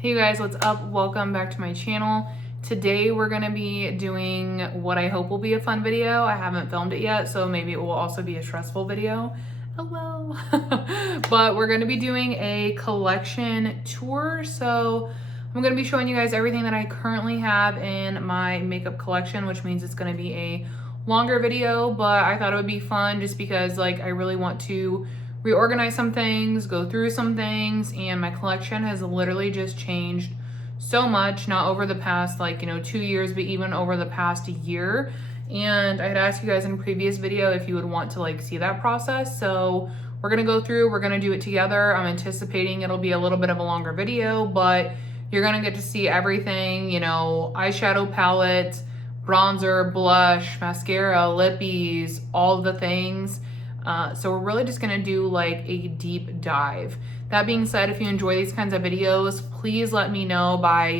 Hey guys, what's up? Welcome back to my channel. Today we're gonna be doing what I hope will be a fun video. I haven't filmed it yet, so maybe it will also be a stressful video. Hello. But we're gonna be doing a collection tour. So I'm gonna be showing you guys everything that I currently have in my makeup collection, which means it's gonna be a longer video, but I thought it would be fun just because I really want to reorganize some things, go through some things, and my collection has literally just changed so much, not over the past 2 years, but even over the past year. And I had asked you guys in a previous video if you would want to see that process. So we're gonna go through, we're gonna do it together. I'm anticipating it'll be a little bit of a longer video, but you're gonna get to see everything, eyeshadow palette, bronzer, blush, mascara, lippies, all the things. So we're really just gonna do a deep dive. That being said, if you enjoy these kinds of videos, please let me know by,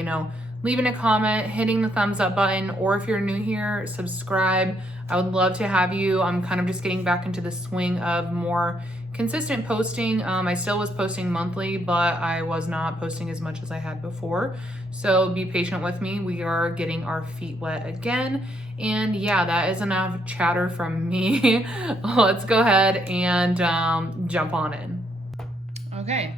leaving a comment, hitting the thumbs up button, or if you're new here, subscribe. I would love to have you. I'm kind of just getting back into the swing of more consistent posting. I still was posting monthly, but I was not posting as much as I had before. So be patient with me. We are getting our feet wet again. And yeah, that is enough chatter from me. Let's go ahead and jump on in. Okay,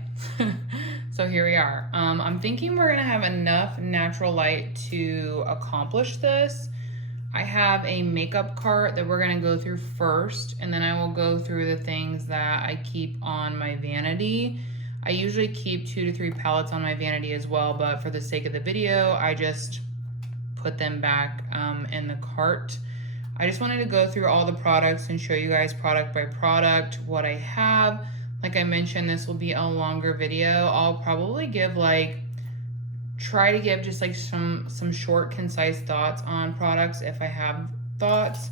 so here we are. I'm thinking we're gonna have enough natural light to accomplish this. I have a makeup cart that we're gonna go through first, and then I will go through the things that I keep on my vanity. I usually keep 2 to 3 palettes on my vanity as well, but for the sake of the video, I just put them back in the cart. I just wanted to go through all the products and show you guys product by product what I have. Like I mentioned, this will be a longer video. I'll probably give try to give just some short, concise thoughts on products if I have thoughts.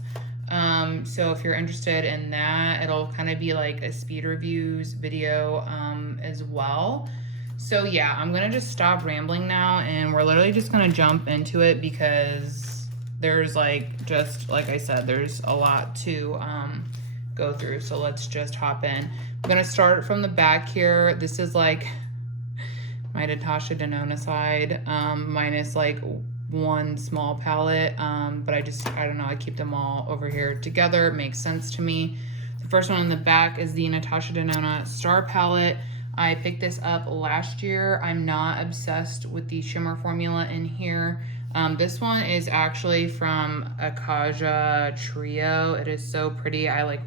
So if you're interested in that, it'll kind of be like a speed reviews video as well. So yeah, I'm gonna just stop rambling now, and we're literally just gonna jump into it because there's just like I said, there's a lot to go through. So let's just hop in. I'm gonna start from the back here. This is my Natasha Denona side, minus one small palette, but I don't know, I keep them all over here together. It makes sense to me. The first one in the back is the Natasha Denona Star Palette. I picked this up last year. I'm not obsessed with the shimmer formula in here. This one is actually from Akaja Trio. It is so pretty. I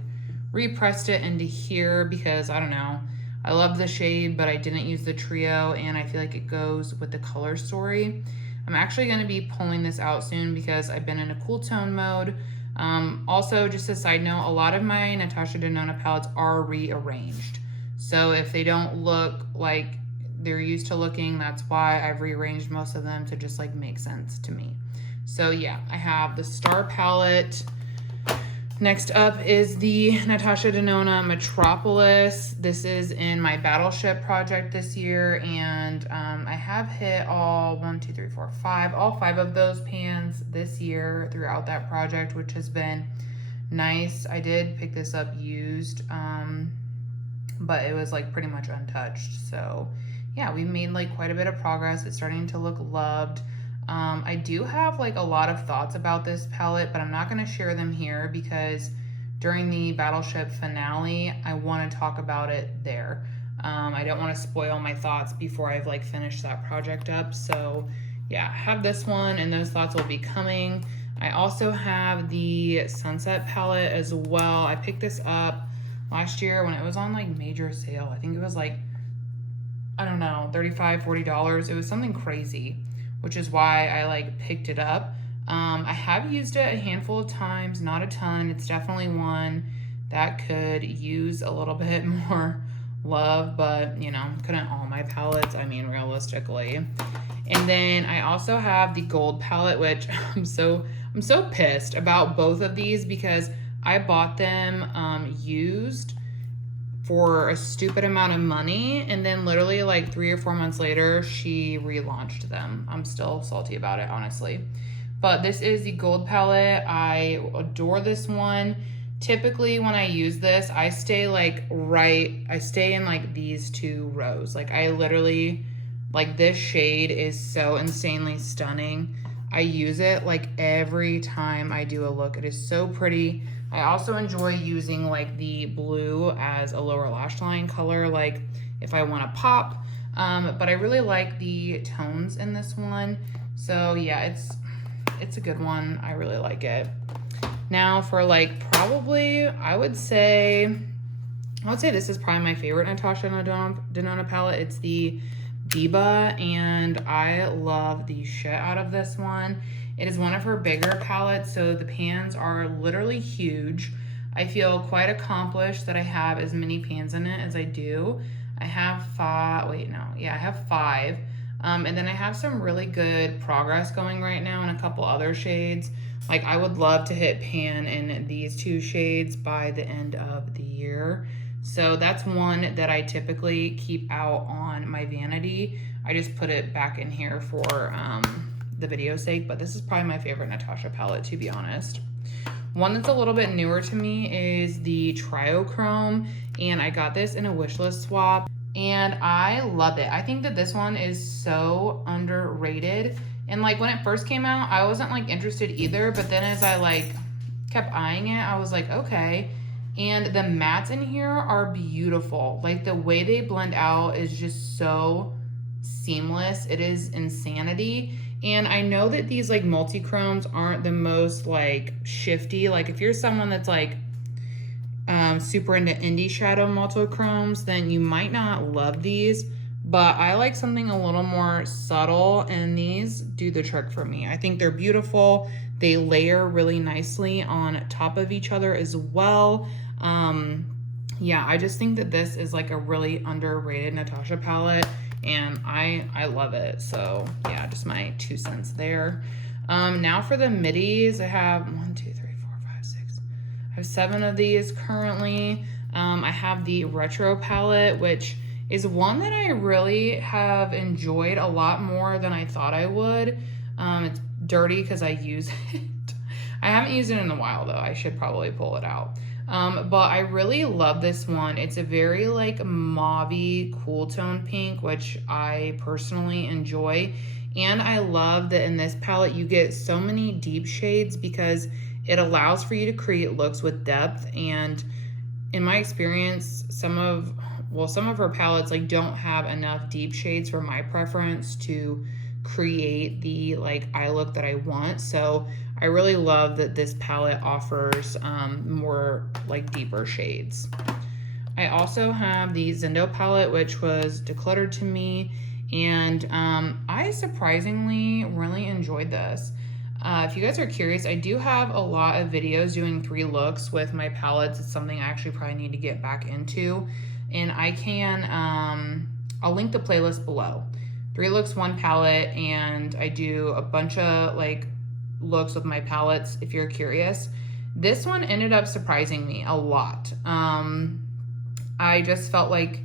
repressed it into here because I don't know, I love the shade, but I didn't use the trio, and I feel like it goes with the color story. I'm actually going to be pulling this out soon because I've been in a cool tone mode. Also, just a side note, a lot of my Natasha Denona palettes are rearranged. So if they don't look like they're used to looking, that's why I've rearranged most of them to just make sense to me. So yeah, I have the Star Palette. Next up is the Natasha Denona Metropolis. This is in my Battleship project this year, and I have hit all 5 of those pans this year throughout that project, which has been nice. I did pick this up used, but it was pretty much untouched. So yeah, we made quite a bit of progress. It's starting to look loved. I do have a lot of thoughts about this palette, but I'm not going to share them here because during the Battleship finale, I want to talk about it there. I don't want to spoil my thoughts before I've finished that project up. So yeah, I have this one, and those thoughts will be coming. I also have the Sunset palette as well. I picked this up last year when it was on major sale. I think it was I don't know, $35, $40. It was something crazy, which is why I picked it up. I have used it a handful of times, not a ton. It's definitely one that could use a little bit more love, but couldn't all my palettes, I mean, realistically. And then I also have the gold palette, which I'm so pissed about both of these because I bought them used for a stupid amount of money, and then literally 3 or 4 months later she relaunched them. I'm still salty about it, honestly. But this is the gold palette. I adore this one. Typically when I use this, I stay I stay in these 2 rows. I literally Like this shade is so insanely stunning. I use it like every time I do a look. It is so pretty. I also enjoy using like the blue as a lower lash line color, like if I want to pop. But I really like the tones in this one. So yeah, it's a good one. I really like it. Now for like probably, I would say this is probably my favorite Natasha Denona palette. It's the Diva, and I love the shit out of this one. It is one of her bigger palettes, so the pans are literally huge. I feel quite accomplished that I have as many pans in it as I do. I have five, I have five. And then I have some really good progress going right now in a couple other shades. Like I would love to hit pan in these two shades by the end of the year. So that's one that I typically keep out on my Vanity. I just put it back in here for the video's sake, but this is probably my favorite Natasha palette, to be honest. One that's a little bit newer to me is the Triochrome, and I got this in a wishlist swap, and I love it. I think that this one is so underrated. And like when it first came out, I wasn't like interested either, but then as I like kept eyeing it, I was like, okay. And the mattes in here are beautiful. Like the way they blend out is just so seamless. It is insanity. And I know that these like multi-chromes aren't the most like shifty. Like if you're someone that's like super into indie shadow multi-chromes, then you might not love these. But I like something a little more subtle, and these do the trick for me. I think they're beautiful. They layer really nicely on top of each other as well. Yeah, I just think that this is like a really underrated Natasha palette, and I love it. So yeah, just my 2 cents there. Now for the midis, I have 1, 2, 3, 4, 5, 6. I have 7 of these currently. I have the retro palette, which is one that I really have enjoyed a lot more than I thought I would. It's dirty because I use it. I haven't used it in a while though. I should probably pull it out. But I really love this one. It's a very like mauve-y cool tone pink, which I personally enjoy. And I love that in this palette you get so many deep shades because it allows for you to create looks with depth. And in my experience, some of her palettes like don't have enough deep shades for my preference to create the like eye look that I want. So I really love that this palette offers more like deeper shades. I also have the Zendo palette, which was decluttered to me, and I surprisingly really enjoyed this. If you guys are curious, I do have a lot of videos doing 3 looks with my palettes. It's something I actually probably need to get back into. And I can, I'll link the playlist below. 3 looks, 1 palette, and I do a bunch of like looks with my palettes if you're curious. This one ended up surprising me a lot. I just felt like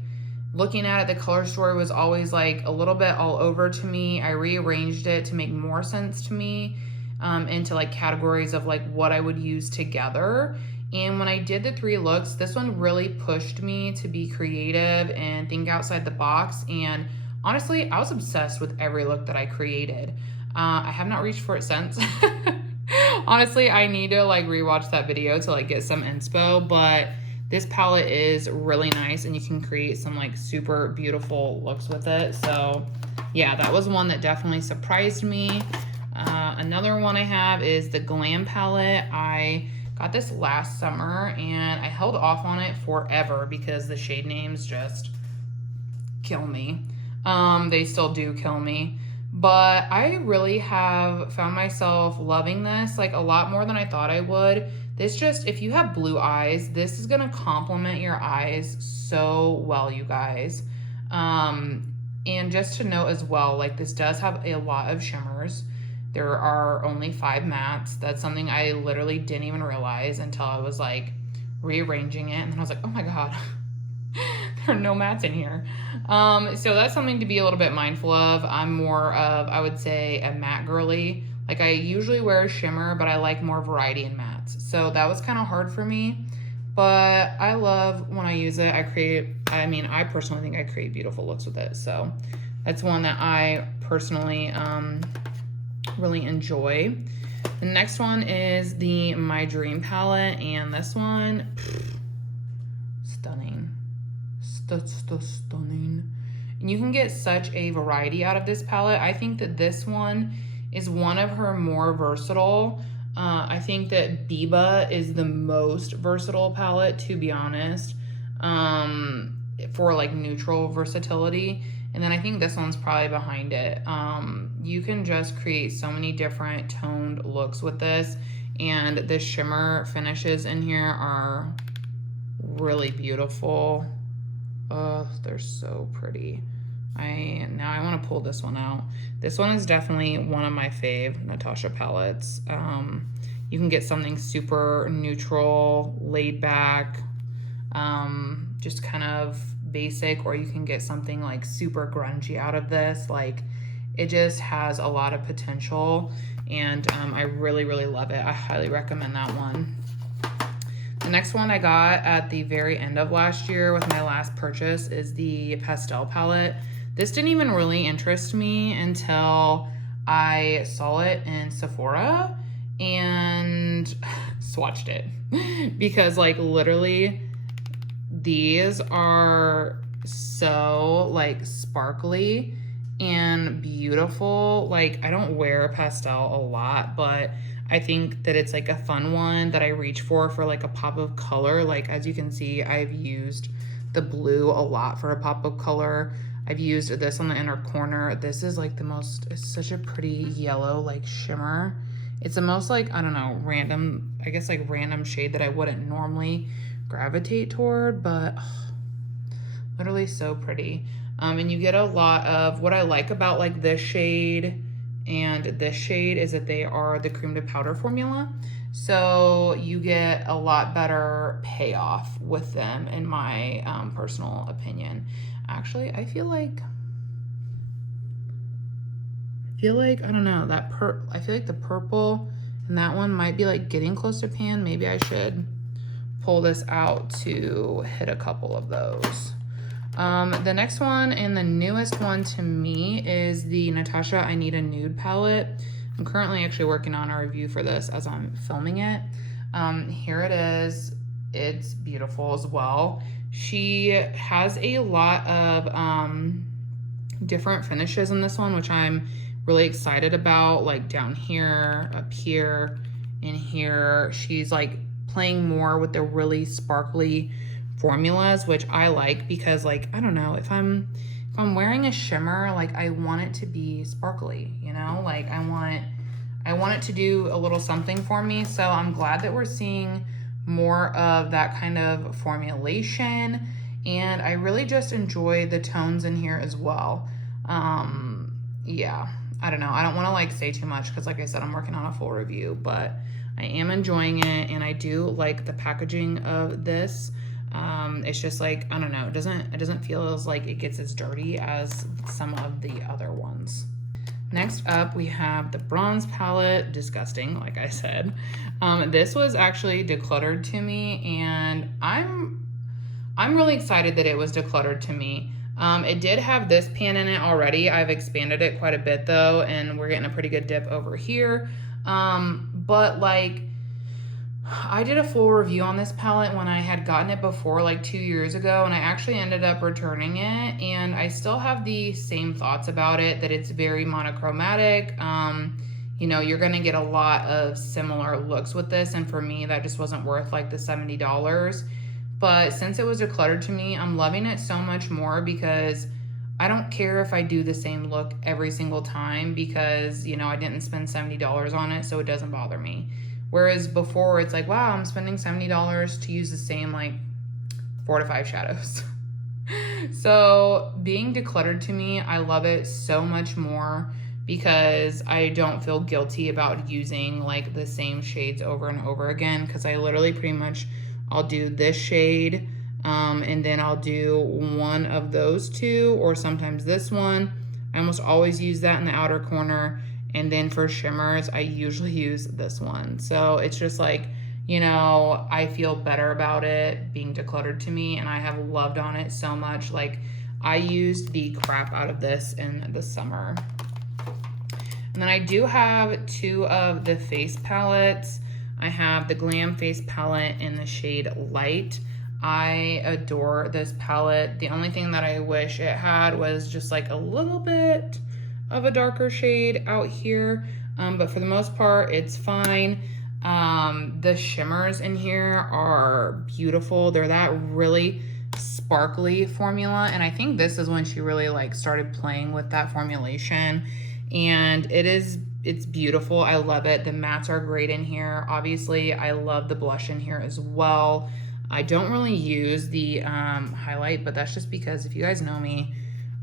looking at it, the color story was always like a little bit all over to me. I rearranged it to make more sense to me into like categories of like what I would use together. And when I did the 3 looks, this one really pushed me to be creative and think outside the box. And honestly, I was obsessed with every look that I created. I have not reached for it since. Honestly, I need to like rewatch that video to like get some inspo, but this palette is really nice and you can create some like super beautiful looks with it. So yeah, that was one that definitely surprised me. Another one I have is the Glam palette. I got this last summer and I held off on it forever because the shade names just kill me. They still do kill me. But I really have found myself loving this like a lot more than I thought I would. This just, if you have blue eyes, this is gonna complement your eyes so well, you guys. And just to note as well, like this does have a lot of shimmers. There are only 5 mattes. That's something I literally didn't even realize until I was like rearranging it. And then I was like, oh my God, there are no mattes in here. So that's something to be a little bit mindful of. I'm more of, I would say, a matte girly. Like I usually wear a shimmer, but I like more variety in mattes. So that was kind of hard for me, but I love when I use it. I personally think I create beautiful looks with it. So That's one that I personally really enjoy. The next one is the My Dream palette, and this one, stunning. Stunning. And you can get such a variety out of this palette. I think that this one is one of her more versatile. I think that Biba is the most versatile palette, to be honest, for like neutral versatility. And then I think this one's probably behind it. You can just create so many different toned looks with this. And the shimmer finishes in here are really beautiful. Oh, they're so pretty. Now I want to pull this one out. This one is definitely one of my fave Natasha palettes. You can get something super neutral, laid back, just kind of basic, or you can get something like super grungy out of this. Like, it just has a lot of potential, and I really, really love it. I highly recommend that one. The next one I got at the very end of last year with my last purchase is the pastel palette. This didn't even really interest me until I saw it in Sephora and swatched it. Because like literally these are so like sparkly and beautiful. Like, I don't wear pastel a lot, but I think that it's like a fun one that I reach for like a pop of color. Like, as you can see, I've used the blue a lot for a pop of color. I've used this on the inner corner. This is like it's such a pretty yellow like shimmer. It's the most like, I don't know, random shade that I wouldn't normally gravitate toward, but literally so pretty. And you get a lot of, what I like about like this shade and this shade is that they are the cream to powder formula. So you get a lot better payoff with them, in my personal opinion. Actually, I feel like, I don't know, I feel like the purple and that one might be like getting close to pan. Maybe I should pull this out to hit a couple of those. The next one and the newest one to me is the Natasha I Need a Nude palette. I'm currently actually working on a review for this as I'm filming it. Here it is. It's beautiful as well. She has a lot of different finishes in this one, which I'm really excited about. Like down here, up here, in here. She's like playing more with the really sparkly formulas, which I like, because like, I don't know, if I'm wearing a shimmer, like I want it to be sparkly, you know, like I want it to do a little something for me. So I'm glad that we're seeing more of that kind of formulation, and I really just enjoy the tones in here as well. Yeah, I don't know, I don't want to like say too much because like I said, I'm working on a full review, but I am enjoying it, and I do like the packaging of this. It's just like, I don't know, it doesn't feel as like it gets as dirty as some of the other ones. Next up, we have the bronze palette. Disgusting, like I said. This was actually decluttered to me, and I'm really excited that it was decluttered to me. It did have this pan in it already. I've expanded it quite a bit though, and we're getting a pretty good dip over here. But like, I did a full review on this palette when I had gotten it before, like 2 years ago, and I actually ended up returning it, and I still have the same thoughts about it, that it's very monochromatic. You know, you're gonna get a lot of similar looks with this, and for me, that just wasn't worth like the $70. But since it was decluttered to me, I'm loving it so much more, because I don't care if I do the same look every single time, because, you know, I didn't spend $70 on it, so it doesn't bother me. Whereas before, it's like, wow, I'm spending $70 to use the same like 4 to 5 shadows. So being decluttered to me, I love it so much more, because I don't feel guilty about using like the same shades over and over again, because I literally pretty much, I'll do this shade, and then I'll do one of those two, or sometimes this one. I almost always use that in the outer corner. And then for shimmers, I usually use this one. So it's just like, you know, I feel better about it being decluttered to me, and I have loved on it so much. Like, I used the crap out of this in the summer. And then I do have 2 of the face palettes. I have the Glam Face palette in the shade Light. I adore this palette. The only thing that I wish it had was just like a little bit of a darker shade out here. But for the most part, it's fine. The shimmers in here are beautiful. They're that really sparkly formula. And I think this is when she really like started playing with that formulation. And it's beautiful. I love it. The mattes are great in here. Obviously, I love the blush in here as well. I don't really use the highlight, but that's just because if you guys know me,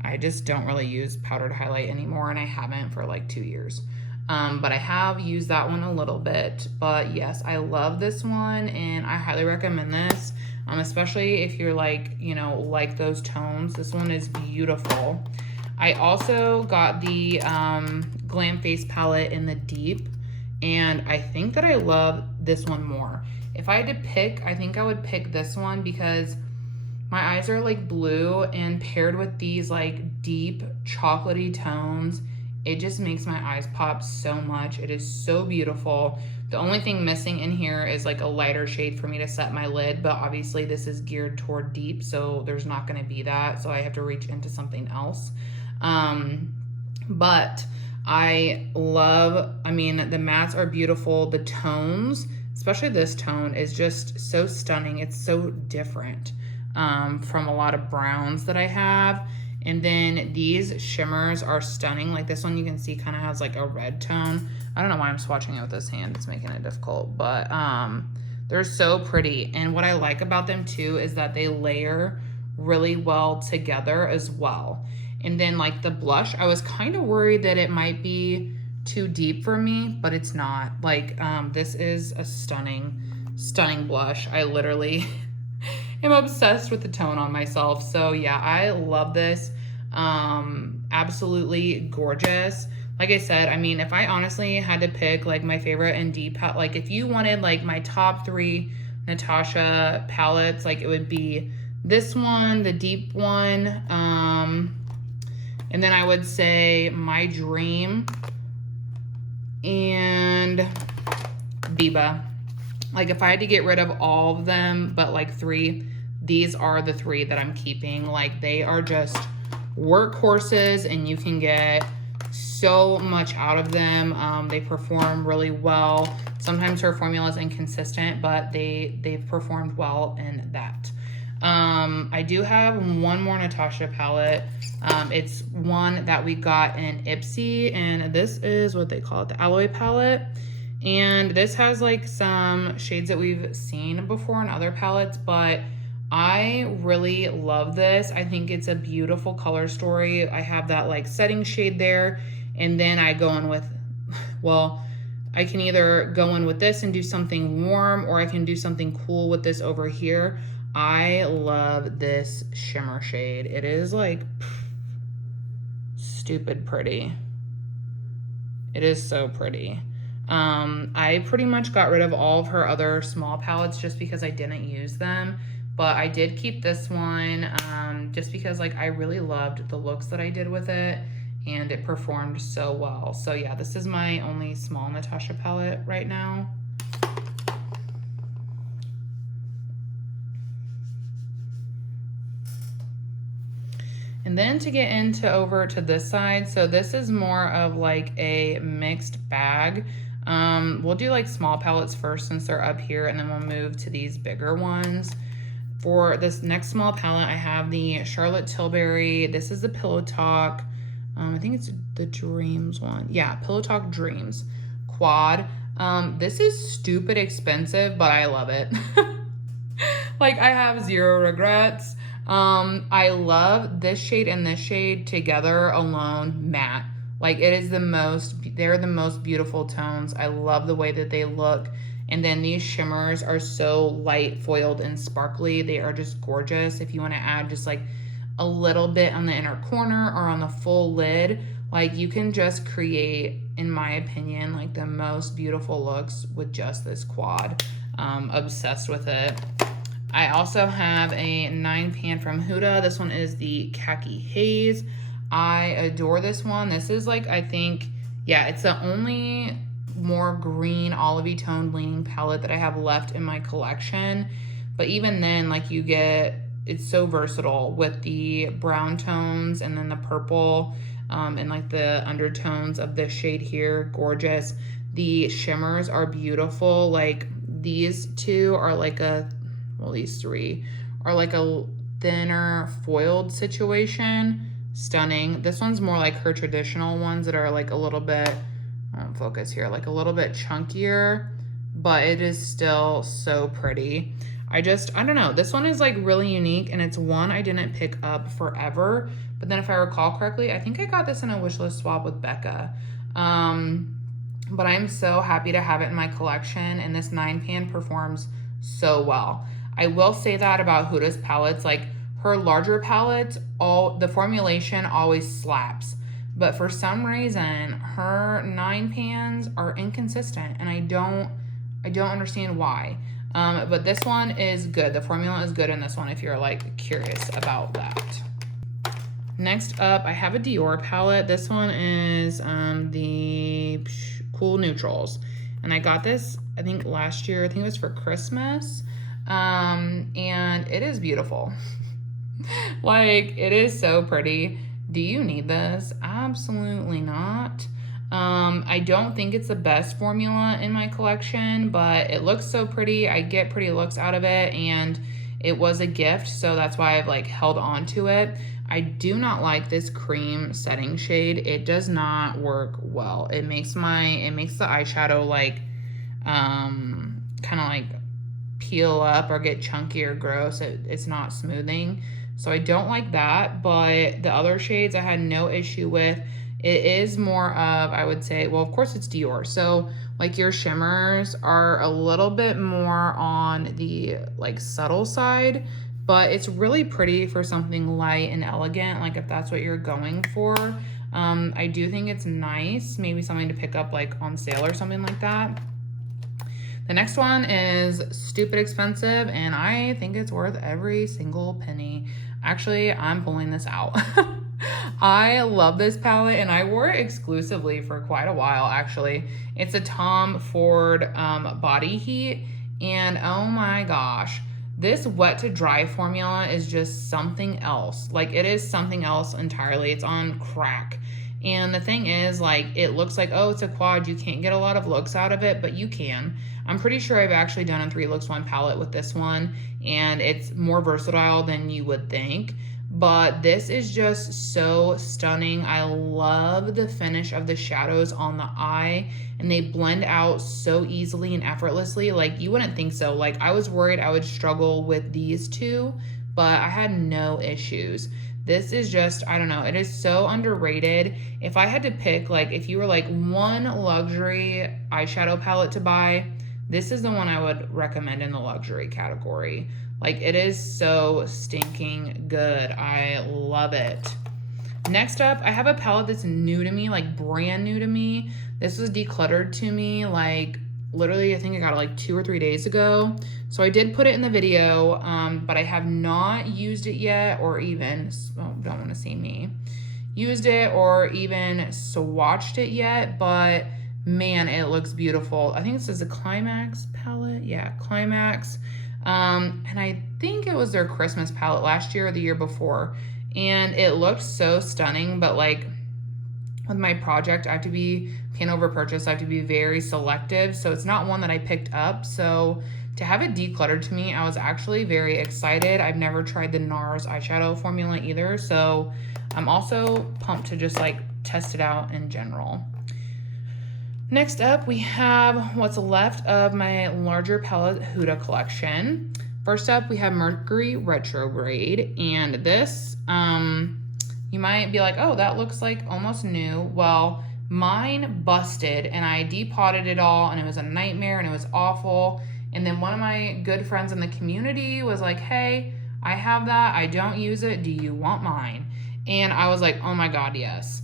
I just don't really use powdered highlight anymore, and I haven't for like 2 years. But I have used that one a little bit. But yes, I love this one, and I highly recommend this, especially if you're like, you know, like those tones. This one is beautiful. I also got the Glam Face palette in the Deep, and I think that I love this one more. If I had to pick, I think I would pick this one because my eyes are like blue, and paired with these like deep chocolatey tones, it just makes my eyes pop so much. It is so beautiful. The only thing missing in here is like a lighter shade for me to set my lid, but obviously this is geared toward deep, so there's not gonna be that, so I have to reach into something else. But I mean, the mattes are beautiful. The tones, especially this tone, is just so stunning. It's so different from a lot of browns that I have. And then these shimmers are stunning. Like this one, you can see kind of has like a red tone. I don't know why I'm swatching it with this hand. It's making it difficult, but they're so pretty. And what I like about them too is that they layer really well together as well. And then like the blush, I was kind of worried that it might be too deep for me, but it's not. Like this is a stunning, stunning blush. I literally am obsessed with the tone on myself. So yeah, I love this. Absolutely gorgeous. Like I said, I mean, if I honestly had to pick like my favorite and deep palette, like if you wanted like my top 3 Natasha palettes, like it would be this one, the deep one, and then I would say My Dream and Biba. Like if I had to get rid of all of them, but like 3, these are the 3 that I'm keeping. Like they are just workhorses, and you can get so much out of them. They perform really well. Sometimes her formula is inconsistent, but they've performed well in that. I do have one more Natasha palette. It's one that we got in Ipsy, and this is what they call it, the Alloy palette. And this has like some shades that we've seen before in other palettes, but I really love this. I think it's a beautiful color story. I have that like setting shade there, and then I go in with, well, I can either go in with this and do something warm, or I can do something cool with this over here. I love this shimmer shade. It is like stupid pretty. It is so pretty. I pretty much got rid of all of her other small palettes just because I didn't use them, but I did keep this one just because like I really loved the looks that I did with it, and it performed so well. So yeah, this is my only small Natasha palette right now. And then to get into over to this side, so this is more of like a mixed bag. We'll do like small palettes first since they're up here, and then we'll move to these bigger ones. For this next small palette, I have the Charlotte Tilbury. This is the Pillow Talk. I think it's the Dreams one. Yeah, Pillow Talk Dreams Quad. This is stupid expensive, but I love it. Like I have zero regrets. I love this shade and this shade together alone matte. Like it is they're the most beautiful tones. I love the way that they look. And then these shimmers are so light foiled and sparkly. They are just gorgeous. If you want to add just like a little bit on the inner corner or on the full lid, like you can just create, in my opinion, like the most beautiful looks with just this quad. Obsessed with it. I also have a 9-pan from Huda. This one is the Khaki Haze. I adore this one. This is like, I think, yeah, it's the only more green olivey toned leaning palette that I have left in my collection. But even then, like, you get, it's so versatile with the brown tones and then the purple and like the undertones of this shade here. Gorgeous. The shimmers are beautiful. Like, these two are like a, well, these three are like a thinner foiled situation. Stunning. This one's more like her traditional ones that are like a little bit, I won't focus here, like a little bit chunkier, but it is still so pretty. I don't know. This one is like really unique, and it's one I didn't pick up forever. But then if I recall correctly, I think I got this in a wishlist swap with Becca. But I'm so happy to have it in my collection, and this 9-pan performs so well. I will say that about Huda's palettes, like her larger palettes, the formulation always slaps. But for some reason, her 9-pans are inconsistent, and I don't understand why. But this one is good. The formula is good in this one if you're like curious about that. Next up, I have a Dior palette. This one is the Cool Neutrals. And I got this, I think last year, I think it was for Christmas. And it is beautiful. Like, it is so pretty. Do you need this? Absolutely not. I don't think it's the best formula in my collection, but it looks so pretty. I get pretty looks out of it, and it was a gift, so that's why I've like held on to it. I do not like this cream setting shade. It does not work well. It makes the eyeshadow like kind of like peel up or get chunky or gross. It's not smoothing. So I don't like that, but the other shades I had no issue with. It is more of, I would say, well, of course it's Dior. So like your shimmers are a little bit more on the like subtle side, but it's really pretty for something light and elegant. Like if that's what you're going for. I do think it's nice. Maybe something to pick up like on sale or something like that. The next one is stupid expensive, and I think it's worth every single penny. Actually, I'm pulling this out. I love this palette, and I wore it exclusively for quite a while, actually. It's a Tom Ford Body Heat, and oh my gosh, this wet to dry formula is just something else. Like, it is something else entirely. It's on crack. And the thing is, like, it looks like, oh, it's a quad. You can't get a lot of looks out of it, but you can. I'm pretty sure I've actually done a 3 looks 1 palette with this one, and it's more versatile than you would think. But this is just so stunning. I love the finish of the shadows on the eye, and they blend out so easily and effortlessly. Like, you wouldn't think so. Like, I was worried I would struggle with these two, but I had no issues. This is just, I don't know, it is so underrated. If I had to pick, like, if you were like one luxury eyeshadow palette to buy, this is the one I would recommend in the luxury category. Like, it is so stinking good. I love it. Next up, I have a palette that's new to me, like brand new to me. This was decluttered to me, like literally, I think I got it like 2 or 3 days ago. So I did put it in the video, but I have not used it yet, or even, oh, don't want to see me, used it or even swatched it yet, but man, it looks beautiful. I think this is a Climax palette. Yeah, Climax. And I think it was their Christmas palette last year or the year before. And it looked so stunning, but like with my project, I have to be pan over purchase. I have to be very selective. So it's not one that I picked up. So to have it decluttered to me, I was actually very excited. I've never tried the NARS eyeshadow formula either. So I'm also pumped to just like test it out in general. Next up, we have what's left of my larger palette Huda collection. First up, we have Mercury Retrograde, and this, you might be like, oh, that looks like almost new. Well, mine busted, and I depotted it all, and it was a nightmare, and it was awful. And then one of my good friends in the community was like, hey, I have that. I don't use it. Do you want mine? And I was like, oh my God, yes.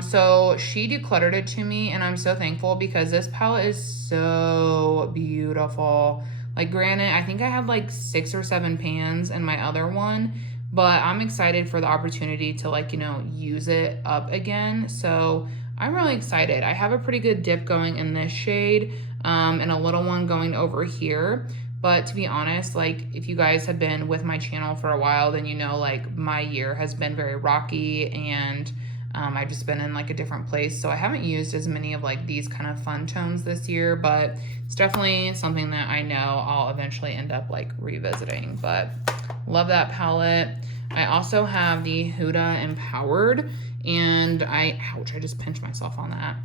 So she decluttered it to me, and I'm so thankful because this palette is so beautiful. Like granted, I think I had like 6 or 7 pans in my other one, but I'm excited for the opportunity to like, you know, use it up again. So I'm really excited. I have a pretty good dip going in this shade, and a little one going over here. But to be honest, like if you guys have been with my channel for a while, then you know like my year has been very rocky, and I've just been in like a different place. So I haven't used as many of like these kind of fun tones this year, but it's definitely something that I know I'll eventually end up like revisiting. But love that palette. I also have the Huda Empowered, and ouch, I just pinched myself on that.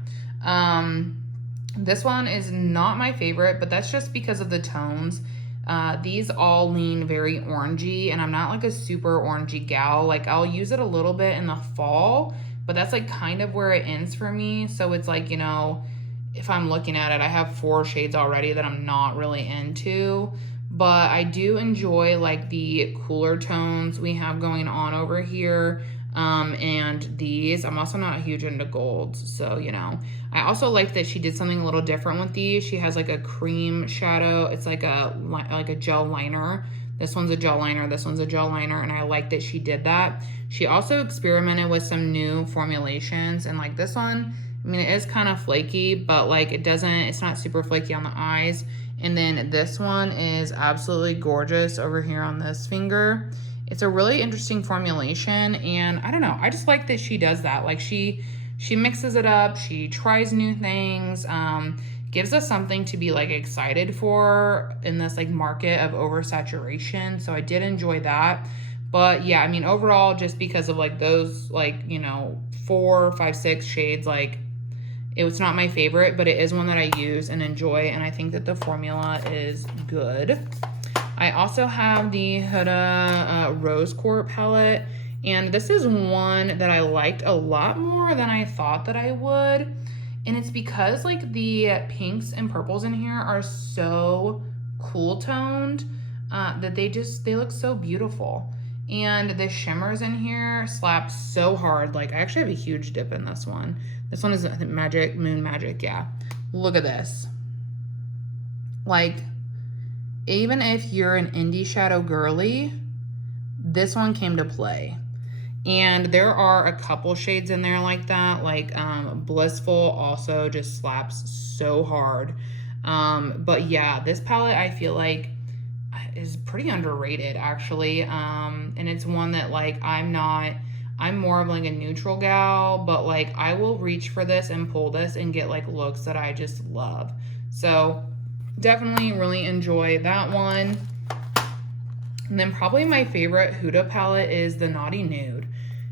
This one is not my favorite, but that's just because of the tones. These all lean very orangey, and I'm not like a super orangey gal. Like I'll use it a little bit in the fall, but that's like kind of where it ends for me. So it's like, you know, if I'm looking at it, I have 4 shades already that I'm not really into, but I do enjoy like the cooler tones we have going on over here. And these, I'm also not huge into golds, so you know. I also like that she did something a little different with these. She has like a cream shadow. It's like a gel liner. This one's a gel liner, this one's a gel liner, and I like that she did that. She also experimented with some new formulations, and like this one, I mean, it is kind of flaky, but like it's not super flaky on the eyes. And then this one is absolutely gorgeous over here on this finger. It's a really interesting formulation, and I don't know, I just like that she does that. Like she mixes it up, she tries new things, gives us something to be like excited for in this like market of oversaturation. So I did enjoy that. But yeah, I mean, overall, just because of like those like, you know, 4, 5, 6 shades, like it was not my favorite, but it is one that I use and enjoy, and I think that the formula is good. I also have the Huda Rose Quartz palette, and this is one that I liked a lot more than I thought that I would. And it's because like the pinks and purples in here are so cool toned that they look so beautiful. And the shimmers in here slap so hard. Like I actually have a huge dip in this one. This one is, I think, Moon Magic, yeah. Look at this. Like, even if you're an indie shadow girly, this one came to play. And there are a couple shades in there like that, like Blissful also just slaps so hard. But yeah, this palette I feel like is pretty underrated actually. And it's one that like I'm more of like a neutral gal, but like I will reach for this and pull this and get like looks that I just love. So definitely really enjoy that one. And then probably my favorite Huda palette is the Naughty Nude.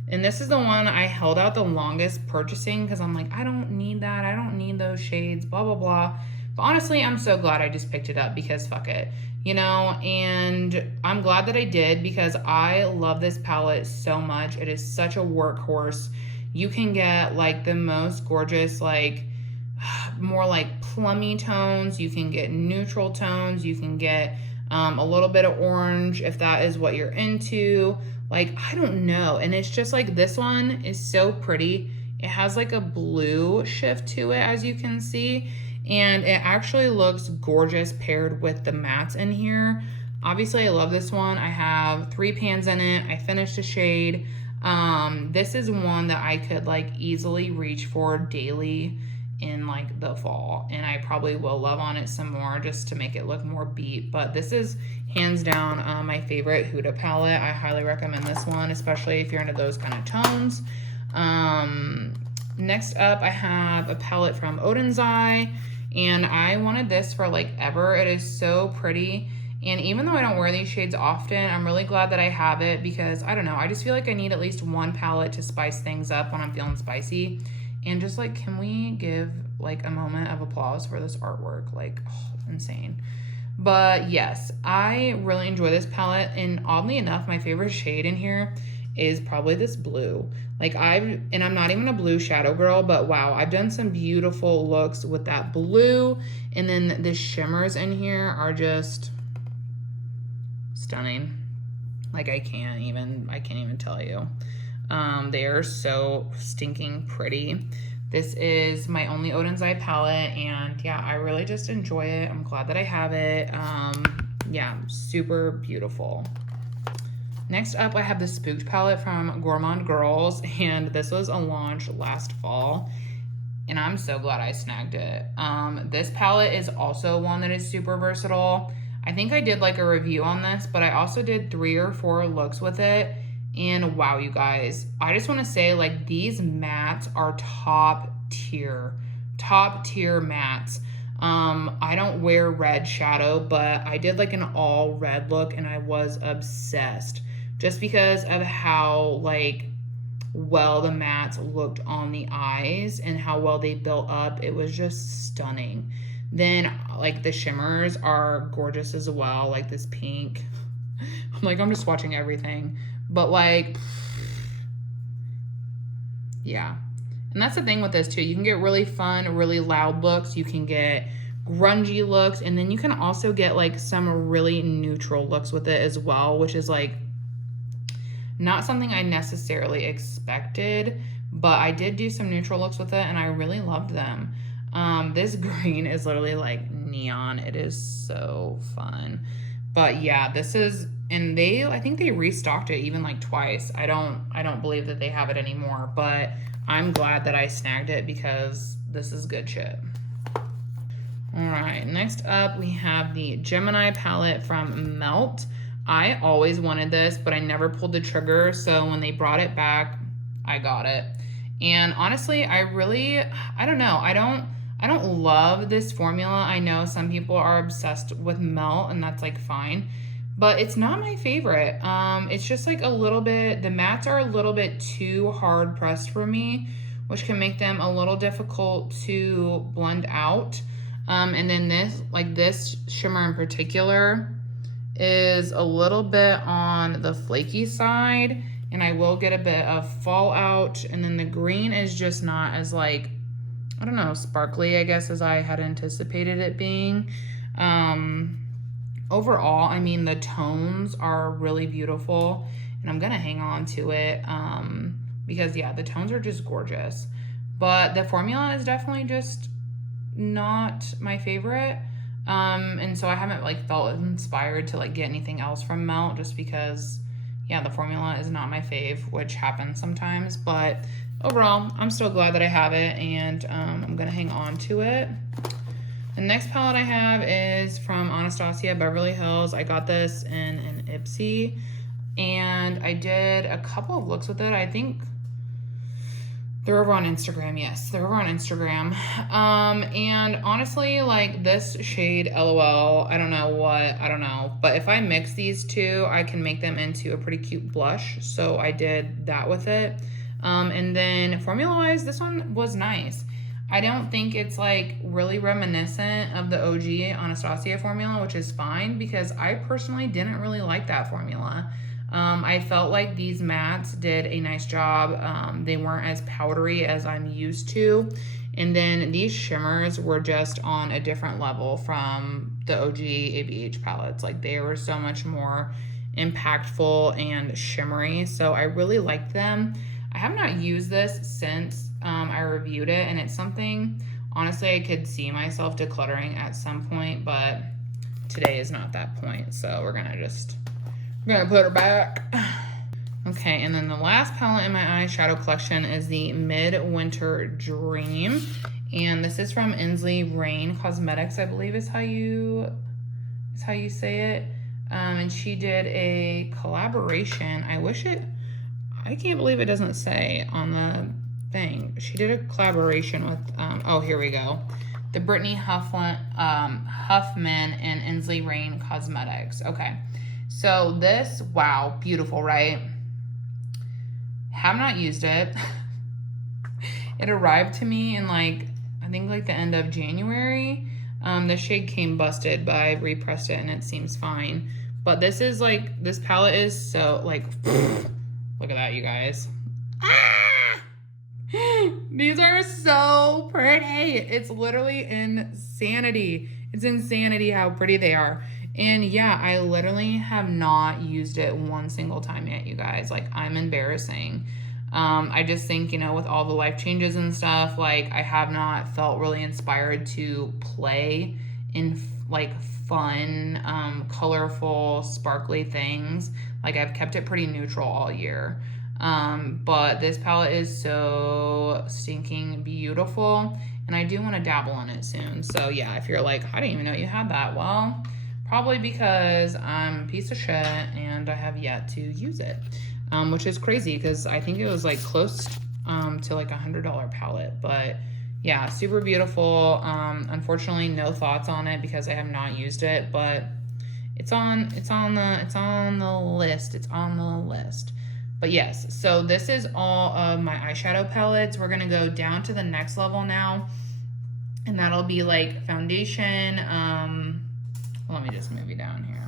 And this is the one I held out the longest purchasing because I'm like, I don't need that. I don't need those shades, blah, blah, blah. But honestly, I'm so glad I just picked it up because fuck it, you know? And I'm glad that I did because I love this palette so much. It is such a workhorse. You can get like the most gorgeous, like more like plummy tones. You can get neutral tones. You can get a little bit of orange if that is what you're into. Like, I don't know. And it's just like this one is so pretty. It has like a blue shift to it, as you can see. And it actually looks gorgeous paired with the mattes in here. Obviously, I love this one. I have 3 pans in it. I finished a shade. This is one that I could like easily reach for daily in like the fall, and I probably will love on it some more just to make it look more beat. But this is hands down my favorite Huda palette. I highly recommend this one, especially if you're into those kind of tones. Next up, I have a palette from Odin's Eye, and I wanted this for like ever. It is so pretty, and even though I don't wear these shades often, I'm really glad that I have it because I don't know, I just feel like I need at least one palette to spice things up when I'm feeling spicy. And just like, can we give like a moment of applause for this artwork? Like, oh, insane. But yes, I really enjoy this palette. And oddly enough, my favorite shade in here is probably this blue. Like I'm not even a blue shadow girl, but wow, I've done some beautiful looks with that blue. And then the shimmers in here are just stunning. Like I can't even tell you. They are so stinking pretty. This is my only Odin's Eye palette, and yeah, I really just enjoy it. I'm glad that I have it. Yeah, super beautiful. Next up, I have the Spooked palette from Gourmand Girls, and this was a launch last fall, and I'm so glad I snagged it. This palette is also one that is super versatile. I think I did like a review on this, but I also did 3 or 4 looks with it. And wow, you guys, I just want to say, like, these mattes are top tier mattes. I don't wear red shadow, but I did like an all red look and I was obsessed just because of how like well the mattes looked on the eyes and how well they built up. It was just stunning. Then like the shimmers are gorgeous as well, like this pink. I'm just watching everything. But like, yeah. And that's the thing with this too. You can get really fun, really loud looks. You can get grungy looks. And then you can also get like some really neutral looks with it as well, which is like not something I necessarily expected. But I did do some neutral looks with it and I really loved them. This green is literally like neon. It is so fun. But yeah, this is, and I think they restocked it even like twice. I don't believe that they have it anymore, but I'm glad that I snagged it because this is good shit. All right, next up we have the Gemini palette from Melt. I always wanted this, but I never pulled the trigger. So when they brought it back, I got it. And honestly, I don't know. I don't love this formula. I know some people are obsessed with Melt and that's like fine, but it's not my favorite. It's just like a little bit, the mattes are a little bit too hard pressed for me, which can make them a little difficult to blend out. And then this shimmer in particular is a little bit on the flaky side, and I will get a bit of fallout. And then the green is just not as like, I don't know, sparkly, I guess, as I had anticipated it being. Overall, I mean, the tones are really beautiful, and I'm gonna hang on to it because, yeah, the tones are just gorgeous. But the formula is definitely just not my favorite. And so I haven't, like, felt inspired to, like, get anything else from Melt just because, yeah, the formula is not my fave, which happens sometimes. But overall, I'm still glad that I have it, and I'm gonna hang on to it. The next palette I have is from Anastasia Beverly Hills. I got this in an Ipsy, and I did a couple of looks with it. I think they're over on Instagram. Yes, they're over on Instagram. And honestly, like this shade, LOL, I don't know. But if I mix these two, I can make them into a pretty cute blush. So I did that with it. And then formula-wise, this one was nice. I don't think it's like really reminiscent of the OG Anastasia formula, which is fine because I personally didn't really like that formula. I felt like these mattes did a nice job. They weren't as powdery as I'm used to. And then these shimmers were just on a different level from the OG ABH palettes. Like they were so much more impactful and shimmery. So I really liked them. I have not used this since I reviewed it, and it's something, honestly, I could see myself decluttering at some point, but today is not that point, so we're gonna put her back. Okay, and then the last palette in my eyeshadow collection is the Midwinter Dream, and this is from Inslee Rain Cosmetics, I believe is how you say it. And she did a collaboration. I can't believe it doesn't say on the thing. She did a collaboration with, oh, here we go. The Brittany Huffman and Inslee Rain Cosmetics. Okay, so this, wow, beautiful, right? Have not used it. It arrived to me in like, I think like the end of January. The shade came busted, but I repressed it and it seems fine. But this is like, this palette is so like, look at that, you guys. Ah! These are so pretty. It's literally insanity. It's insanity how pretty they are. And yeah, I literally have not used it one single time yet, you guys. Like, I'm embarrassing. I just think, you know, with all the life changes and stuff, like I have not felt really inspired to play in like fun, colorful, sparkly things. Like I've kept it pretty neutral all year. But this palette is so stinking beautiful, and I do want to dabble in it soon. So yeah, if you're like, I didn't even know you had that, well, probably because I'm a piece of shit and I have yet to use it, which is crazy because I think it was like close to like $100 palette. But yeah, super beautiful. Unfortunately, no thoughts on it because I have not used it, but it's on the list. It's on the list. But yes, so this is all of my eyeshadow palettes. We're gonna go down to the next level now, and that'll be like foundation. Let me just move you down here.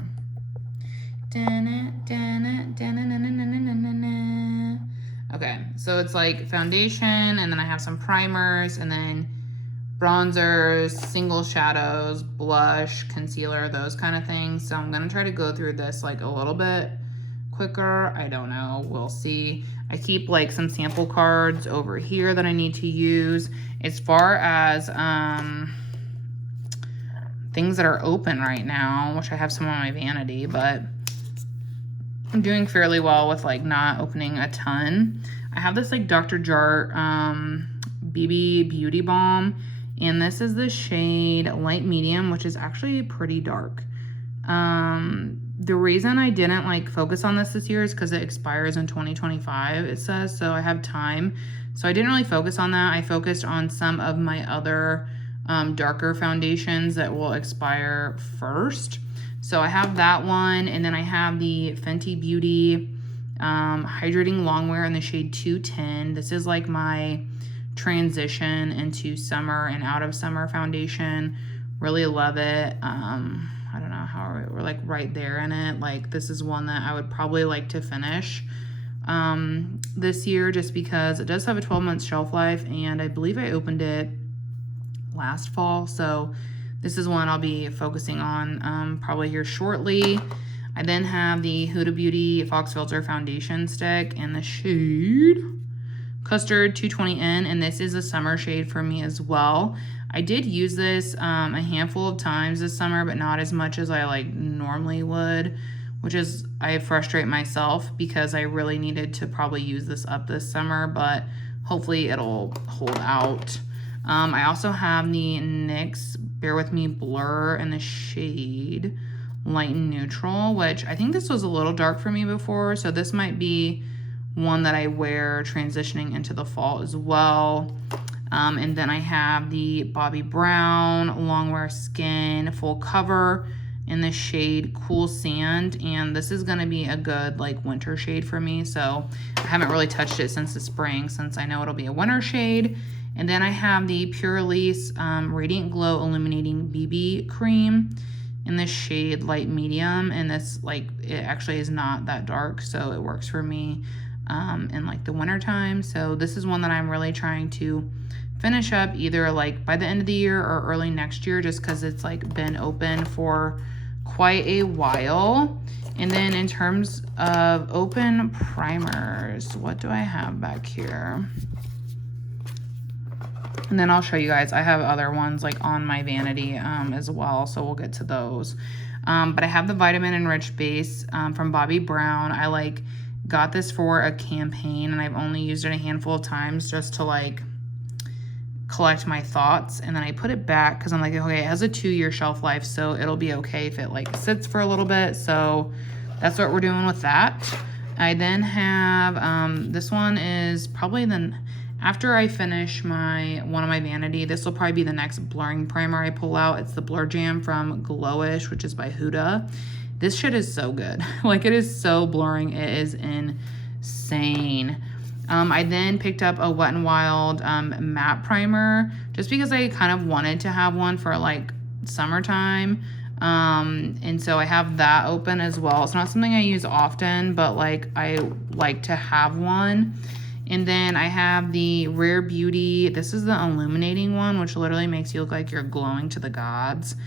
Okay, so it's like foundation, and then I have some primers, and then bronzers, single shadows, blush, concealer, those kind of things. So I'm gonna try to go through this like a little bit quicker. I don't know, we'll see. I keep like some sample cards over here that I need to use. As far as things that are open right now, which I have some on my vanity, but I'm doing fairly well with like not opening a ton. I have this like Dr. Jart BB Beauty Balm, and this is the shade Light Medium, which is actually pretty dark. The reason I didn't like focus on this year is because it expires in 2025, it says, so I have time. So I didn't really focus on that. I focused on some of my other darker foundations that will expire first. So I have that one, and then I have the Fenty Beauty Hydrating Longwear in the shade 210. This is like my transition into summer and out of summer foundation. Really love it. I don't know how we're like right there in it. Like this is one that I would probably like to finish this year, just because it does have a 12-month shelf life, and I believe I opened it last fall. So this is one I'll be focusing on probably here shortly. I then have the Huda Beauty Fox Filter Foundation Stick in the shade Custard 220N, and this is a summer shade for me as well. I did use this a handful of times this summer, but not as much as I like normally would, which is, I frustrate myself because I really needed to probably use this up this summer, but hopefully it'll hold out. I also have the NYX Bear With Me Blur in the shade Light and Neutral, which I think this was a little dark for me before, so this might be one that I wear transitioning into the fall as well. And then I have the Bobbi Brown Longwear Skin Full Cover in the shade Cool Sand, and this is gonna be a good like winter shade for me, so I haven't really touched it since the spring, since I know it'll be a winter shade. And then I have the Pure Release Radiant Glow Illuminating BB Cream in the shade Light Medium, and this like it actually is not that dark, so it works for me in like the winter time. So this is one that I'm really trying to finish up either like by the end of the year or early next year, just because it's like been open for quite a while. And then in terms of open primers, what do I have back here? And then I'll show you guys, I have other ones like on my vanity as well, so we'll get to those. But I have the Vitamin Enriched Base from Bobbi Brown. I like got this for a campaign, and I've only used it a handful of times just to like collect my thoughts, and then I put it back because I'm like, okay, it has a 2-year shelf life, so it'll be okay if it like sits for a little bit. So that's what we're doing with that. I then have this one is probably then after I finish one of my vanity, this will probably be the next blurring primer I pull out. It's the Blur Jam from Glowish, which is by Huda. This shit is so good. Like, it is so blurring. It is insane. I then picked up a Wet n Wild matte primer just because I kind of wanted to have one for like summertime. And so I have that open as well. It's not something I use often, but like I like to have one. And then I have the Rare Beauty. This is the illuminating one, which literally makes you look like you're glowing to the gods.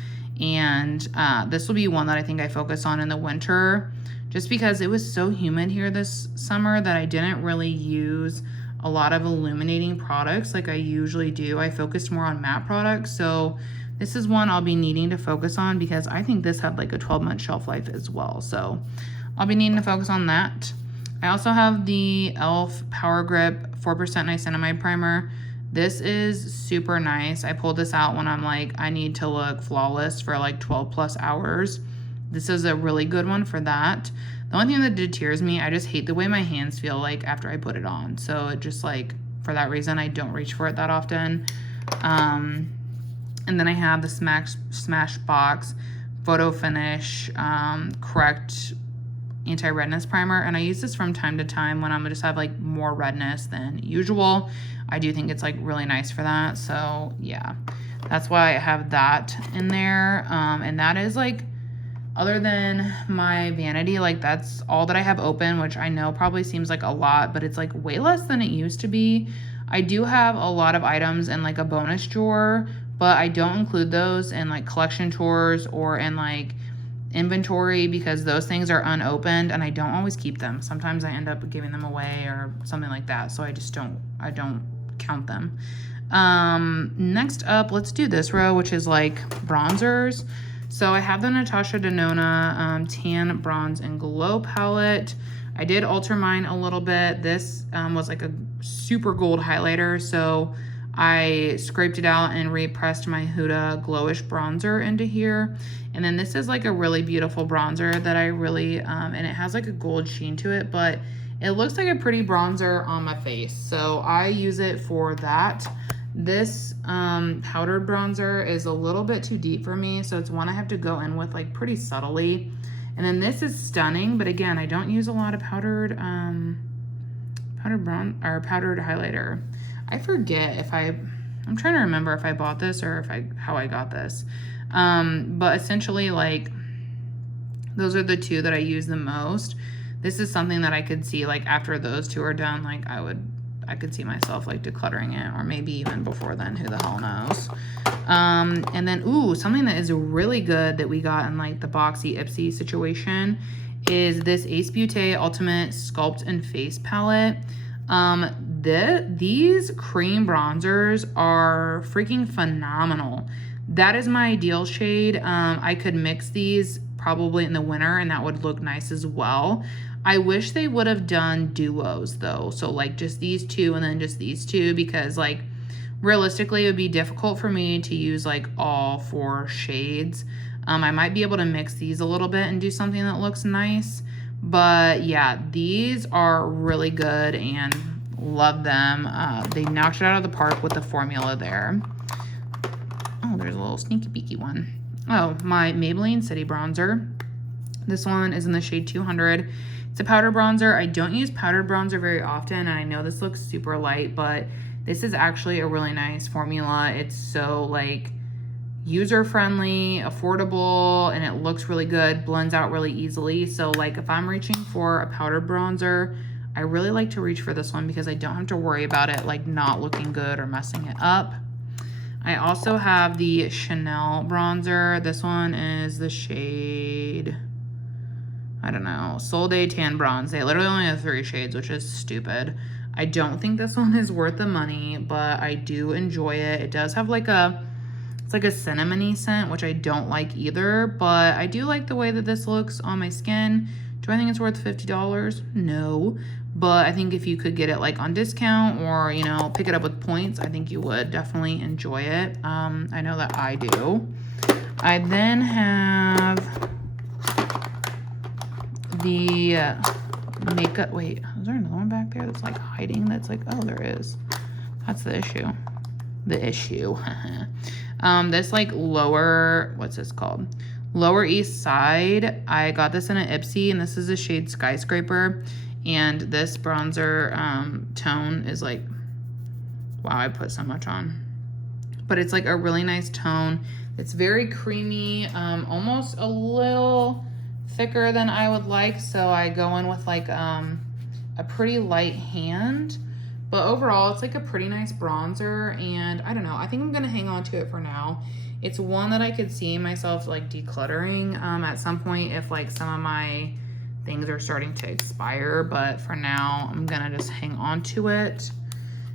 And this will be one that I think I focus on in the winter, just because it was so humid here this summer that I didn't really use a lot of illuminating products like I usually do. I focused more on matte products, so this is one I'll be needing to focus on because I think this had like a 12-month shelf life as well, so I'll be needing to focus on that. I also have the e.l.f. Power Grip 4% Niacinamide Primer. This is super nice. I pulled this out when I'm like, I need to look flawless for like 12 plus hours. This is a really good one for that. The only thing that deters me, I just hate the way my hands feel like after I put it on. So it just like, for that reason, I don't reach for it that often. And then I have the Smashbox Photo Finish Correct Anti-Redness Primer. And I use this from time to time when I'm just have like more redness than usual. I do think it's like really nice for that. So yeah, that's why I have that in there. And that is like, other than my Vanity, like that's all that I have open, which I know probably seems like a lot, but it's like way less than it used to be. I do have a lot of items in like a bonus drawer, but I don't include those in like collection tours or in like inventory because those things are unopened and I don't always keep them. Sometimes I end up giving them away or something like that. So I don't count them. Next up, let's do this row, which is like bronzers. So I have the Natasha Denona Tan, Bronze, and Glow palette. I did alter mine a little bit. This was like a super gold highlighter, so I scraped it out and repressed my Huda Glowish bronzer into here. And then this is like a really beautiful bronzer that I really, and it has like a gold sheen to it, but it looks like a pretty bronzer on my face. So I use it for that. This powdered bronzer is a little bit too deep for me, so it's one I have to go in with like pretty subtly. And then this is stunning, but again, I don't use a lot of powdered highlighter. I forget if I'm trying to remember if I bought this or how I got this. But essentially, like, those are the two that I use the most. This is something that I could see like after those two are done, like I could see myself like decluttering it, or maybe even before then, who the hell knows. And then, ooh, something that is really good that we got in like the Boxy Ipsy situation is this Ace Beauté Ultimate Sculpt and Face Palette. These cream bronzers are freaking phenomenal. That is my ideal shade. I could mix these probably in the winter and that would look nice as well. I wish they would have done duos though. So like just these two and then just these two, because like realistically it would be difficult for me to use like all 4 shades. I might be able to mix these a little bit and do something that looks nice. But yeah, these are really good and love them. They knocked it out of the park with the formula there. Oh, there's a little sneaky peeky one. Oh, my Maybelline City Bronzer. This one is in the shade 200. It's a powder bronzer. I don't use powdered bronzer very often, and I know this looks super light, but this is actually a really nice formula. It's so like user-friendly, affordable, and it looks really good, blends out really easily. So like if I'm reaching for a powdered bronzer, I really like to reach for this one because I don't have to worry about it like not looking good or messing it up. I also have the Chanel bronzer. This one is the shade, I don't know, Sol de Tan Bronze. They literally only have 3 shades, which is stupid. I don't think this one is worth the money, but I do enjoy it. It does have like it's like a cinnamony scent, which I don't like either, but I do like the way that this looks on my skin. Do I think it's worth $50? No. But I think if you could get it like on discount or, you know, pick it up with points, I think you would definitely enjoy it. I know that I do. I then have the makeup. Wait, is there another one back there that's like hiding? That's like, oh, there is. That's the issue. This like lower, what's this called? Lower East Side. I got this in an Ipsy, and this is the shade Skyscraper. And this bronzer tone is like, wow, I put so much on. But it's like a really nice tone. It's very creamy, almost a little thicker than I would like. So I go in with like a pretty light hand. But overall, it's like a pretty nice bronzer. And I don't know, I think I'm going to hang on to it for now. It's one that I could see myself like decluttering at some point if like some of my things are starting to expire, but for now, I'm gonna just hang on to it.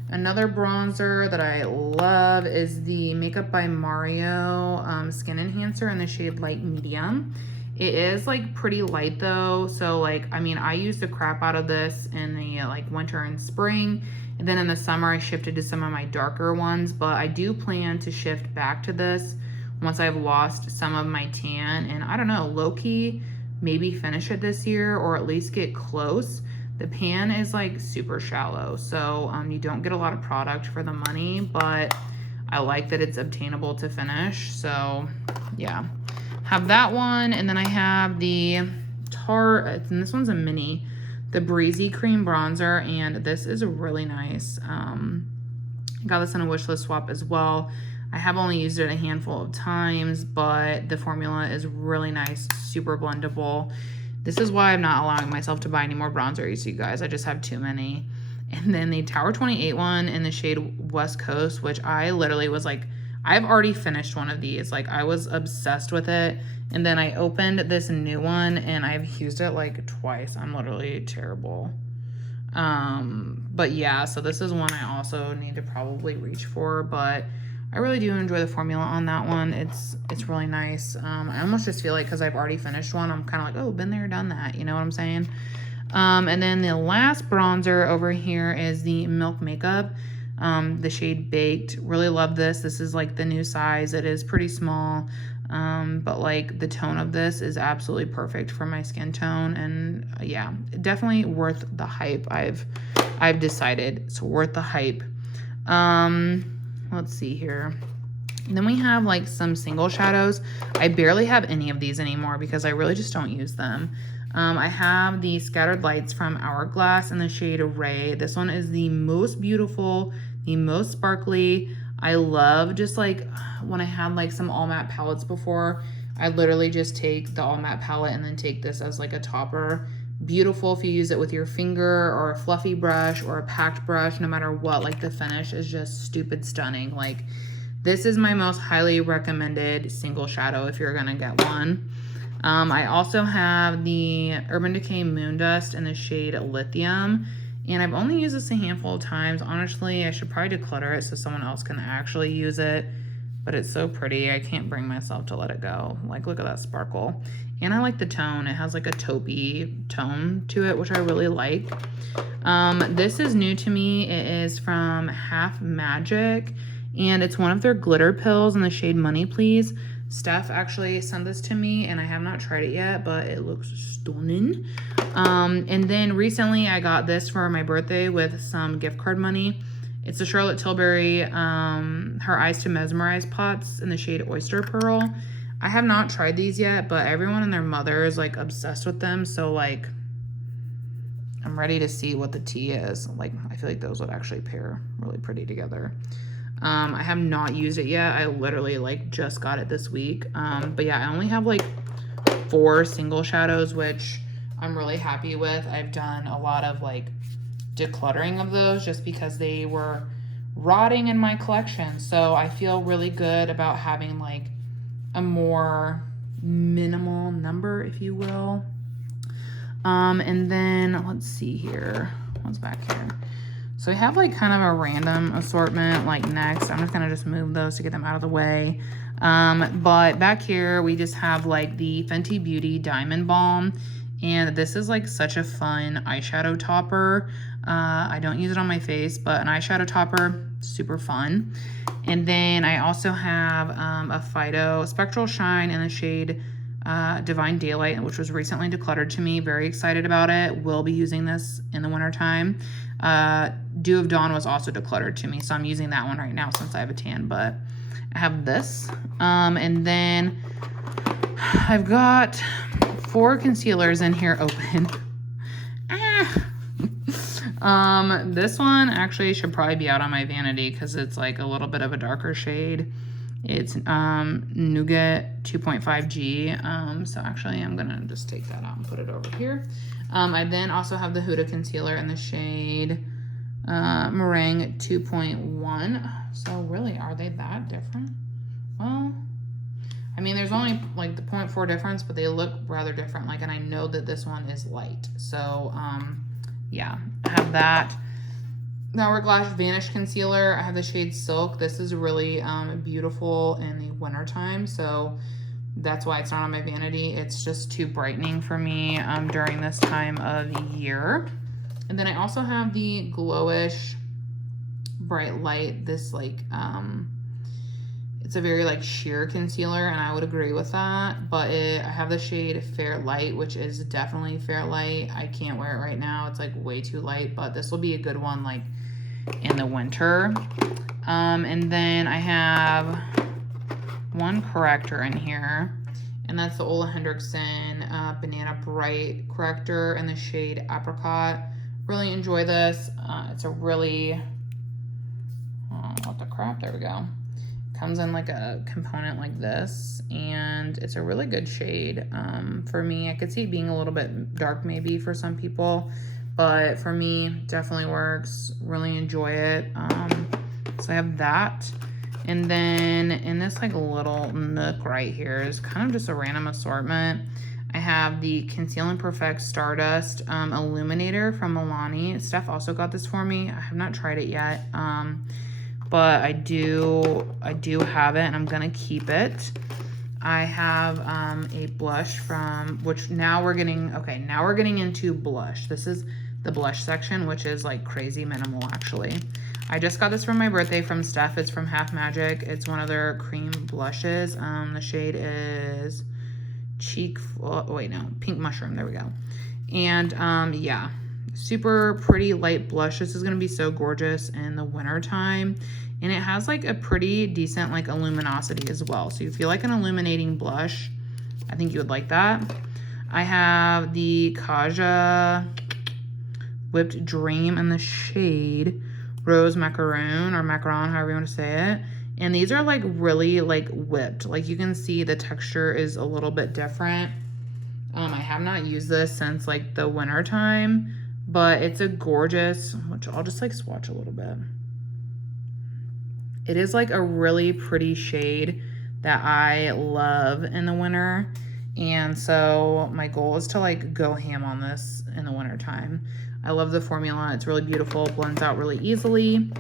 Another bronzer that I love is the Makeup by Mario Skin Enhancer in the shade Light Medium. It is like pretty light though, so like, I mean, I used the crap out of this in the like winter and spring, and then in the summer I shifted to some of my darker ones, but I do plan to shift back to this once I've lost some of my tan, and I don't know, low-key, maybe finish it this year or at least get close. The pan is like super shallow, so you don't get a lot of product for the money, but I like that it's obtainable to finish, so yeah. Have that one, and then I have the Tarte, and this one's a mini, the Breezy Cream Bronzer, and this is really nice. Got this in a wish list swap as well. I have only used it a handful of times, but the formula is really nice, super blendable. This is why I'm not allowing myself to buy any more bronzers, you guys. I just have too many. And then the Tower 28 one in the shade West Coast, which I literally was like, I've already finished one of these. Like, I was obsessed with it. And then I opened this new one and I've used it like twice. I'm literally terrible. But yeah, so this is one I also need to probably reach for, but I really do enjoy the formula on that one. It's really nice. I almost just feel like because I've already finished one, I'm kind of like, oh, been there, done that. You know what I'm saying? And then the last bronzer over here is the Milk Makeup, the shade Baked. Really love this. This is like the new size. It is pretty small, but like the tone of this is absolutely perfect for my skin tone. And yeah, definitely worth the hype. I've decided it's worth the hype. Let's see here. And then we have like some single shadows. I barely have any of these anymore because I really just don't use them. I have the Scattered Lights from Hourglass in the shade Ray. This one is the most beautiful, the most sparkly. I love just like when I had like some all matte palettes before, I literally just take the all matte palette and then take this as like a topper. Beautiful if you use it with your finger or a fluffy brush or a packed brush, no matter what, like the finish is just stupid stunning. Like, this is my most highly recommended single shadow if you're gonna get one. I also have the Urban Decay Moon Dust in the shade Lithium, and I've only used this a handful of times. Honestly, I should probably declutter it so someone else can actually use it, but it's so pretty. I can't bring myself to let it go. Like, look at that sparkle. And I like the tone. It has like a taupey tone to it, which I really like. This is new to me. It is from Half Magic, and it's one of their glitter pills in the shade Money Please. Steph actually sent this to me, and I have not tried it yet, but it looks stunning. And then recently I got this for my birthday with some gift card money. It's the Charlotte Tilbury Her Eyes to Mesmerize pots in the shade Oyster Pearl. I have not tried these yet, but everyone and their mother is like obsessed with them. So like, I'm ready to see what the tea is. Like, I feel like those would actually pair really pretty together. I have not used it yet. I literally like just got it this week. But yeah, I only have like 4 single shadows, which I'm really happy with. I've done a lot of like decluttering of those just because they were rotting in my collection. So I feel really good about having like a more minimal number, if you will. And then let's see here. What's back here? So we have like kind of a random assortment. Like next, I'm just gonna just move those to get them out of the way. But back here we just have like the Fenty Beauty Diamond Balm, and this is like such a fun eyeshadow topper. I don't use it on my face, but an eyeshadow topper, super fun. And then I also have a Fido Spectral Shine in the shade Divine Daylight, which was recently decluttered to me. Very excited about it. Will be using this in the wintertime. Dew of Dawn was also decluttered to me, so I'm using that one right now since I have a tan, but I have this. And then I've got 4 concealers in here open. This one actually should probably be out on my Vanity because it's like a little bit of a darker shade. It's Nougat 2.5G. So actually I'm gonna just take that out and put it over here. I then also have the Huda concealer in the shade Meringue 2.1. So really, are they that different? Well, I mean, there's only like the 0.4 difference, but they look rather different. Like, and I know that this one is light. So, yeah, I have that. The Hourglass Vanish Concealer. I have the shade Silk. This is really beautiful in the wintertime. So that's why it's not on my Vanity. It's just too brightening for me during this time of year. And then I also have the Glowish Bright Light. This like, it's a very like sheer concealer, and I would agree with that. But I have the shade Fair Light, which is definitely Fair Light. I can't wear it right now. It's like way too light, but this will be a good one like in the winter. And then I have one corrector in here, and that's the Ole Henriksen Banana Bright corrector in the shade Apricot. Really enjoy this. It's a really, what the crap, there we go. Comes in like a component like this, and it's a really good shade. For me, I could see it being a little bit dark maybe for some people, but for me, definitely works. Really enjoy it. So I have that. And then in this like little nook right here is kind of just a random assortment. I have the Conceal and Perfect Stardust Illuminator from Milani. Steph also got this for me. I have not tried it yet. But I do have it, and I'm gonna keep it. I have a blush from, which now we're getting into blush. This is the blush section, which is like crazy minimal actually. I just got this for my birthday from Steph. It's from Half Magic. It's one of their cream blushes. The shade is Pink Mushroom, there we go. And yeah, super pretty light blush. This is gonna be so gorgeous in the winter time, and it has like a pretty decent like luminosity as well. So you feel like an illuminating blush. I think you would like that. I have the Kaja Whipped Dream in the shade Rose Macaron, or Macaron, however you want to say it. And these are like really like whipped. Like you can see the texture is a little bit different. I have not used this since like the winter time, but it's a gorgeous, which I'll just like swatch a little bit. It is like a really pretty shade that I love in the winter. And so my goal is to like go ham on this in the winter time. I love the formula. It's really beautiful, blends out really easily.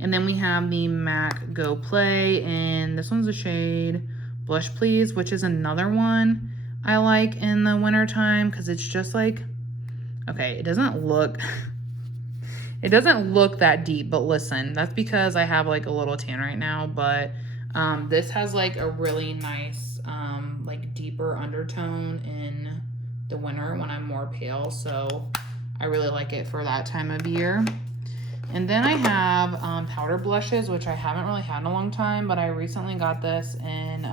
And then we have the MAC Go Play, and this one's a shade Blush Please, which is another one I like in the winter time because it's just like, okay, it doesn't look that deep, but listen, that's because I have like a little tan right now, but this has like a really nice like deeper undertone in the winter when I'm more pale, so I really like it for that time of year. And then I have powder blushes, which I haven't really had in a long time, but I recently got this in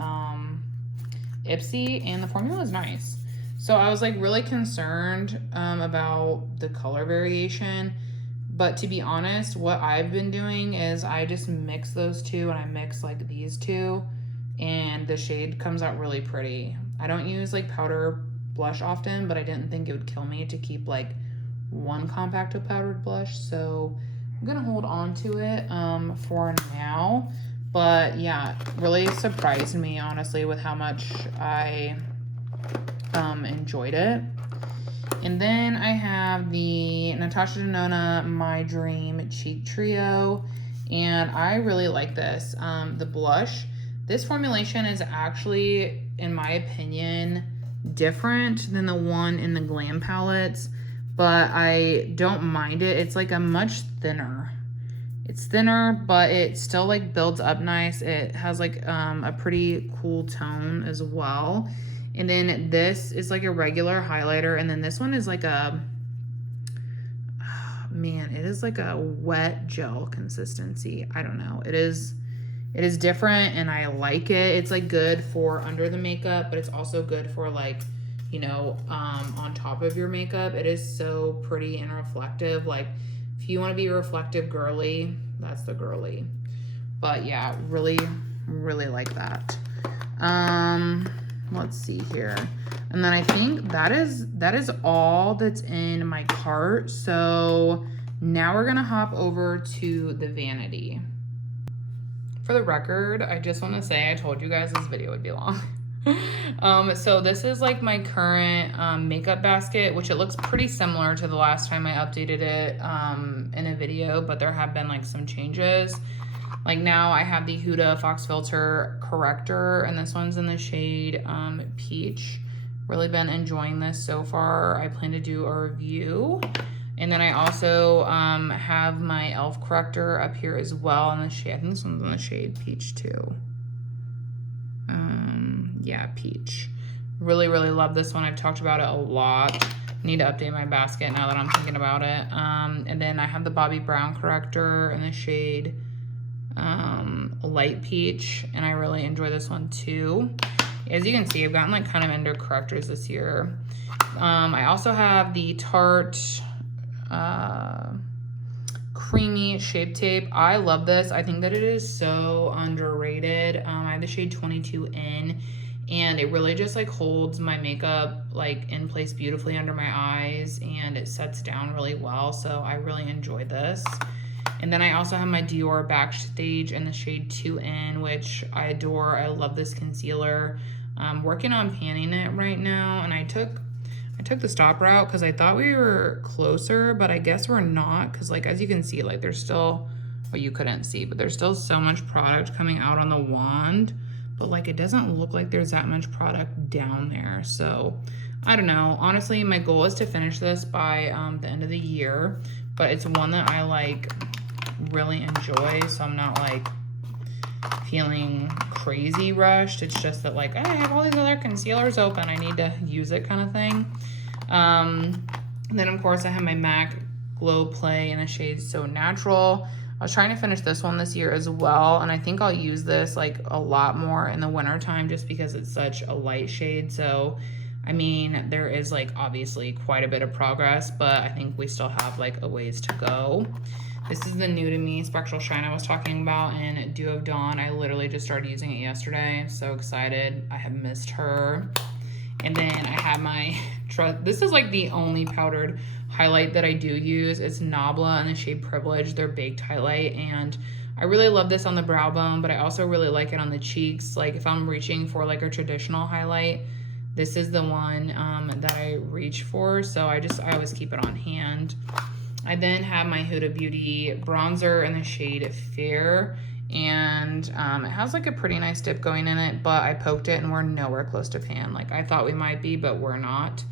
Ipsy, and the formula is nice. So I was like really concerned about the color variation, but to be honest, what I've been doing is I just mix those two, and I mix like these two, and the shade comes out really pretty. I don't use like powder blush often, but I didn't think it would kill me to keep like one compacto powdered blush, so I'm gonna hold on to it for now. But yeah, really surprised me honestly with how much I enjoyed it. And then I have the Natasha Denona My Dream Cheek Trio, and I really like this. The blush, this formulation is actually, in my opinion, different than the one in the Glam palettes, but I don't mind it. It's like a much thinner. It's thinner, but it still like builds up nice. It has like a pretty cool tone as well. And then this is like a regular highlighter, and then this one is like a, man, it is like a wet gel consistency. I don't know. It is different, and I like it. It's like good for under the makeup, but it's also good for like, you know, on top of your makeup. It is so pretty and reflective. Like if you want to be reflective girly, that's the girly. But yeah, really like that. Let's see here. And then I think that is all that's in my cart. So now we're gonna hop over to the Vanity. For the record, I just want to say I told you guys this video would be long. So this is like my current makeup basket, which it looks pretty similar to the last time I updated it in a video, but there have been like some changes. Like now I have the Huda Fox Filter Corrector, and this one's in the shade Peach. Really been enjoying this so far. I plan to do a review. And then I also have my e.l.f. corrector up here as well in the shade. I think this one's in the shade Peach too. Yeah, Peach. Really, really love this one. I've talked about it a lot. Need to update my basket now that I'm thinking about it. And then I have the Bobbi Brown corrector in the shade Light Peach, and I really enjoy this one too. As you can see, I've gotten like kind of into correctors this year. I also have the Tarte Creamy Shape Tape. I love this. I think that it is so underrated. I have the shade 22N, and it really just like holds my makeup like in place beautifully under my eyes, and it sets down really well, so I really enjoy this. And then I also have my Dior Backstage in the shade 2N, which I adore. I love this concealer. I'm working on panning it right now, and I took the stop route because I thought we were closer, but I guess we're not, because like as you can see, like there's still, well, you couldn't see, but there's still so much product coming out on the wand, but like it doesn't look like there's that much product down there. So I don't know. Honestly, my goal is to finish this by the end of the year, but it's one that I like really enjoy, so I'm not like feeling crazy rushed. It's just that like, I have all these other concealers open, I need to use it kind of thing. Then of course I have my MAC Glow Play in the shade So Natural. I was trying to finish this one this year as well, and I think I'll use this like a lot more in the winter time just because it's such a light shade. So I mean, there is like obviously quite a bit of progress, but I think we still have like a ways to go. This is the New to Me Spectral Shine I was talking about in Dew of Dawn. I literally just started using it yesterday. I'm so excited. I have missed her. And then I have my, this is like the only powdered highlight that I do use. It's Nabla in the shade Privilege, their baked highlight. And I really love this on the brow bone, but I also really like it on the cheeks. Like if I'm reaching for like a traditional highlight, this is the one that I reach for. So I always keep it on hand. I then have my Huda Beauty bronzer in the shade Fair, and it has like a pretty nice dip going in it, but I poked it and we're nowhere close to pan. Like I thought we might be, but we're not.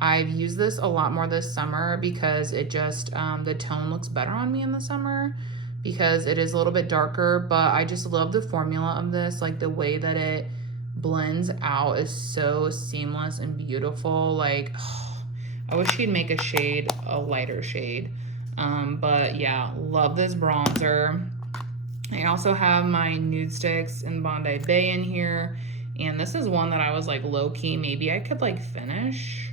I've used this a lot more this summer because it just, the tone looks better on me in the summer because it is a little bit darker, but I just love the formula of this. Like the way that it blends out is so seamless and beautiful. Like, oh, I wish she'd make a lighter shade. But yeah, love this bronzer. I also have my nude sticks in Bondi Bay in here. And this is one that I was like low-key, maybe I could like finish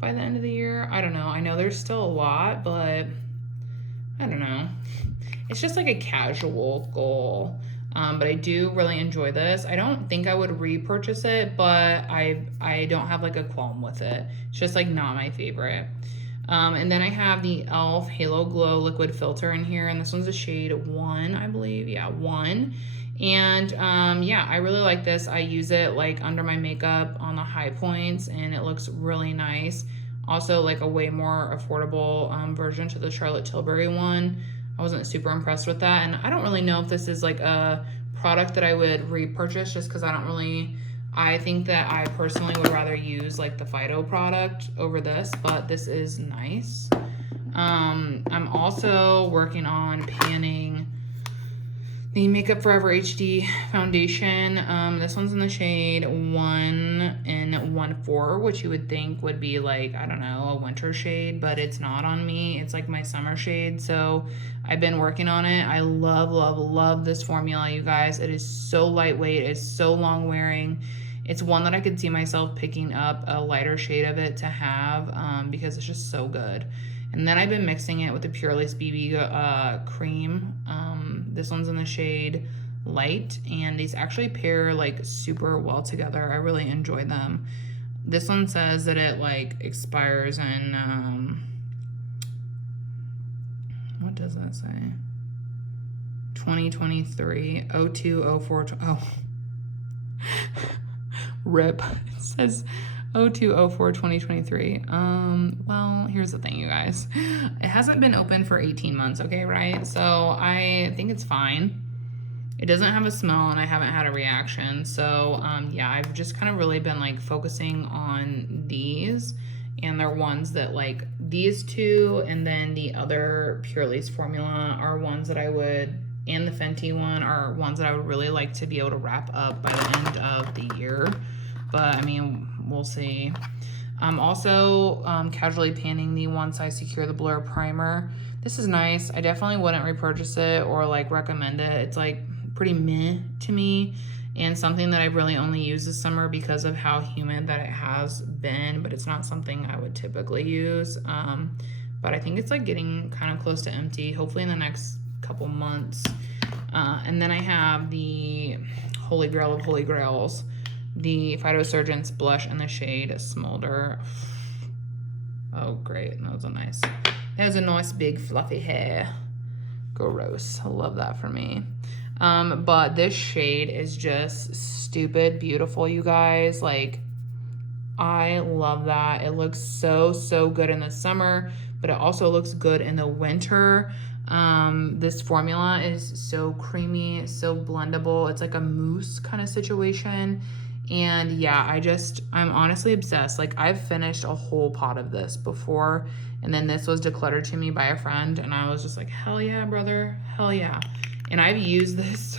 by the end of the year. I don't know. I know there's still a lot, but I don't know. It's just like a casual goal. But I do really enjoy this. I don't think I would repurchase it, but I don't have like a qualm with it. It's just like not my favorite. And then I have the e.l.f. Halo Glow Liquid Filter in here, and this one's a shade 1, I believe. Yeah, 1. And yeah, I really like this. I use it like under my makeup on the high points, and it looks really nice. Also like a way more affordable version to the Charlotte Tilbury one. I wasn't super impressed with that, and I don't really know if this is like a product that I would repurchase just because I think that I personally would rather use like the Fido product over this, but this is nice. I'm also working on panning the Makeup Forever HD foundation. This one's in the shade 1 in 1.4, which you would think would be like, I don't know, a winter shade, but it's not on me. It's like my summer shade, so I've been working on it. I love, love, love this formula, you guys. It is so lightweight. It's so long wearing. It's one that I could see myself picking up a lighter shade of it to have because it's just so good. And then I've been mixing it with the Purelace BB cream. This one's in the shade Light, and these actually pair like super well together. I really enjoy them. This one says that it like expires in, what does that say? 2023, 02, 04, oh. Rip. It says 02/04/2023. Well, here's the thing, you guys. It hasn't been open for 18 months, okay, right? So I think it's fine. It doesn't have a smell and I haven't had a reaction. So yeah, I've just kind of really been like focusing on these, and they're ones that like these two and then the other Purely's formula are ones that I would, and the Fenty one are ones that I would really like to be able to wrap up by the end of the year. But I mean, we'll see. I'm also casually panning the One Size Secure the Blur primer. This is nice. I definitely wouldn't repurchase it or like recommend it. It's like pretty meh to me, and something that I really only use this summer because of how humid that it has been, but it's not something I would typically use. But I think it's like getting kind of close to empty, hopefully in the next couple months. And then I have the Holy Grail of Holy Grails, the Phytosurgence blush in the shade Smolder. Oh great, that was a nice big fluffy hair. Gross, I love that for me. But this shade is just stupid beautiful, you guys. Like, I love that. It looks so good in the summer, but it also looks good in the winter. This formula is so creamy, so blendable. It's like a mousse kind of situation. And yeah, I'm honestly obsessed. Like, I've finished a whole pot of this before, and then this was decluttered to me by a friend, and I was just like, hell yeah, brother, hell yeah. And I've used this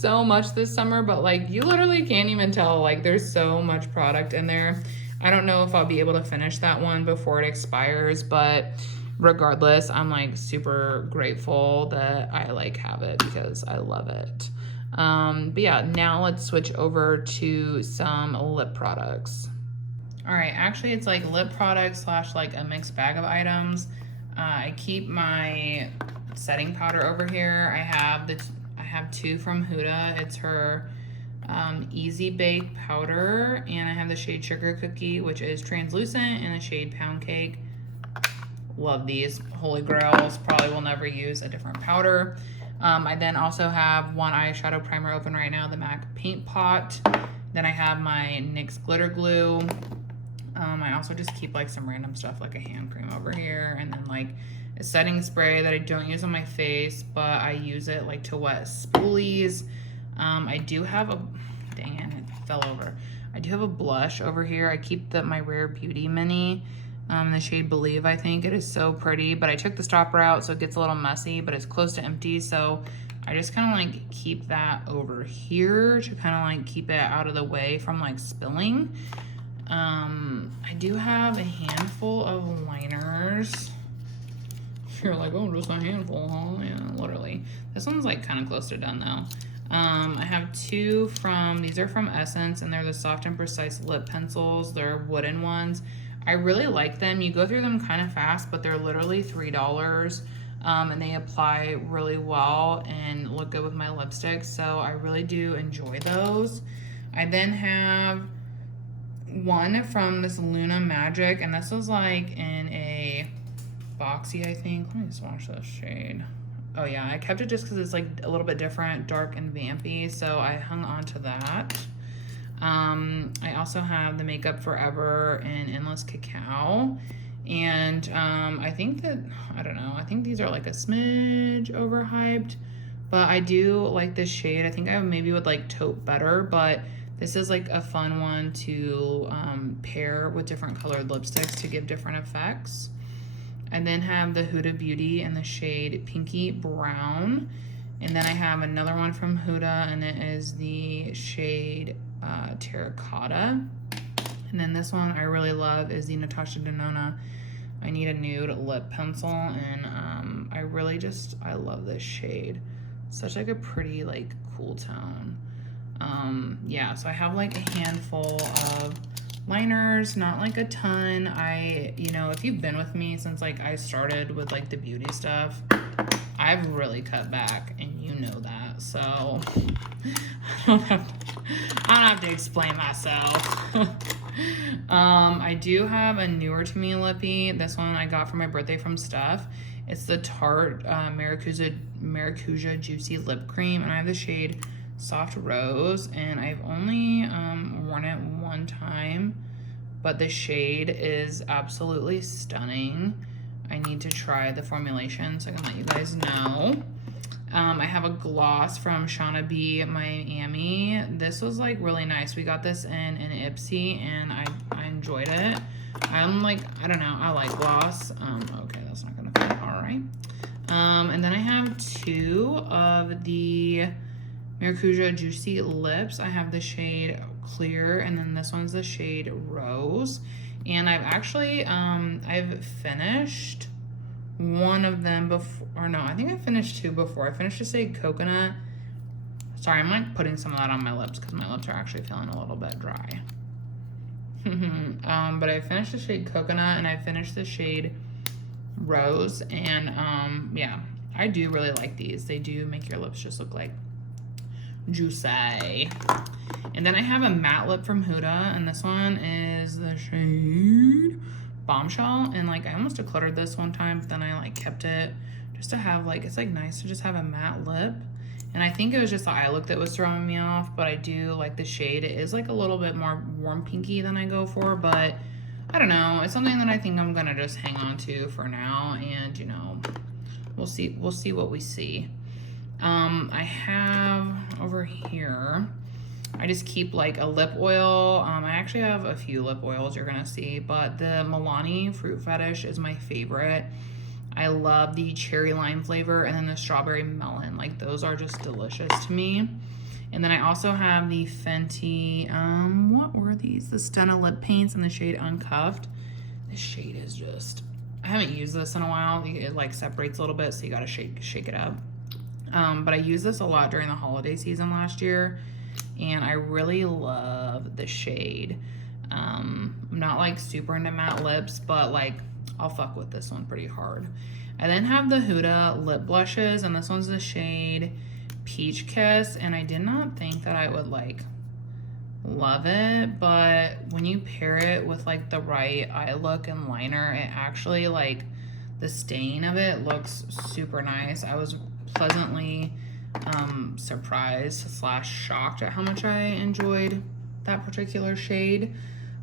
so much this summer, but like, you literally can't even tell. Like, there's so much product in there. I don't know if I'll be able to finish that one before it expires, but regardless, I'm like super grateful that I like have it because I love it. But yeah, now let's switch over to some lip products. All right, actually it's like lip products / like a mixed bag of items. I keep my setting powder over here. I have two from Huda. It's her Easy Bake powder, and I have the shade Sugar Cookie, which is translucent, and the shade Pound Cake. Love these. Holy Grails. Probably will never use a different powder. I then also have one eyeshadow primer open right now, the MAC Paint Pot. Then I have my NYX Glitter Glue. I also just keep like some random stuff like a hand cream over here, and then like a setting spray that I don't use on my face, but I use it like to wet spoolies. I do have a, dang it, it fell over. I do have a blush over here. I keep my Rare Beauty Mini. The shade Believe, I think. It is so pretty, but I took the stopper out, so it gets a little messy, but it's close to empty, so I just kind of like keep that over here to kind of like keep it out of the way from like spilling. I do have a handful of liners. You're like, oh, just a handful, huh? Yeah, literally. This one's like kind of close to done though. I have two these are from Essence, and they're the Soft and Precise Lip Pencils. They're wooden ones. I really like them. You go through them kind of fast, but they're literally $3. And they apply really well and look good with my lipstick. So I really do enjoy those. I then have one from this Luna Magic, and this was like in a boxy, I think. Let me swatch this shade. Oh yeah, I kept it just because it's like a little bit different, dark and vampy, so I hung on to that. I also have the Makeup Forever and Endless Cacao, and I think that, I don't know, I think these are like a smidge overhyped, but I do like this shade. I think I maybe would like taupe better, but this is like a fun one to pair with different colored lipsticks to give different effects. I then have the Huda Beauty in the shade Pinky Brown. And then I have another one from Huda, and it is the shade Terracotta. And then this one I really love is the Natasha Denona I Need a Nude Lip Pencil. And I love this shade. Such like a pretty like cool tone. Yeah, so I have like a handful of liners, not like a ton. You know, if you've been with me since like I started with like the beauty stuff, I've really cut back, and you know that, so I don't have to explain myself. I do have a newer to me lippy. This one I got for my birthday from Steph. It's the Tarte Maracuja Juicy Lip Cream, and I have the shade Soft Rose, and I've only worn it one time, but the shade is absolutely stunning. I need to try the formulation so I can let you guys know. I have a gloss from Shauna B Miami. This was like really nice. We got this in an Ipsy and I enjoyed it. I'm like, I don't know, I like gloss. Okay, that's not gonna fit, all right. And then I have 2 of the Maracuja Juicy Lips. I have the shade Clear, and then this one's the shade Rose. And I've actually, I've finished one of them before, or no, I think I finished 2 before. I finished the shade Coconut. Sorry, I'm like putting some of that on my lips because my lips are actually feeling a little bit dry. But I finished the shade Coconut and I finished the shade Rose, and yeah, I do really like these. They do make your lips just look like juicy. And then I have a matte lip from Huda, and this one is the shade Bombshell. And like I almost decluttered this one time, but then I like kept it just to have like, it's like nice to just have a matte lip. And I think it was just the eye look that was throwing me off, but I do like the shade. It is like a little bit more warm pinky than I go for, but I don't know. It's something that I think I'm gonna just hang on to for now, and you know, we'll see what we see. I have over here, I just keep like a lip oil. I actually have a few lip oils you're gonna see, but the Milani Fruit Fetish is my favorite. I love the cherry lime flavor, and then the strawberry melon. Like those are just delicious to me. And then I also have the Fenty, what were these? The Stena lip paints in the shade Uncuffed. This shade is just, I haven't used this in a while. It like separates a little bit, so you gotta shake it up. But I used this a lot during the holiday season last year, and I really love the shade. I'm not like super into matte lips, but like I'll fuck with this one pretty hard. I then have the Huda lip blushes, and this one's the shade Peach Kiss, and I did not think that I would like love it, but when you pair it with like the right eye look and liner, it actually like the stain of it looks super nice. I was pleasantly surprised / shocked at how much I enjoyed that particular shade.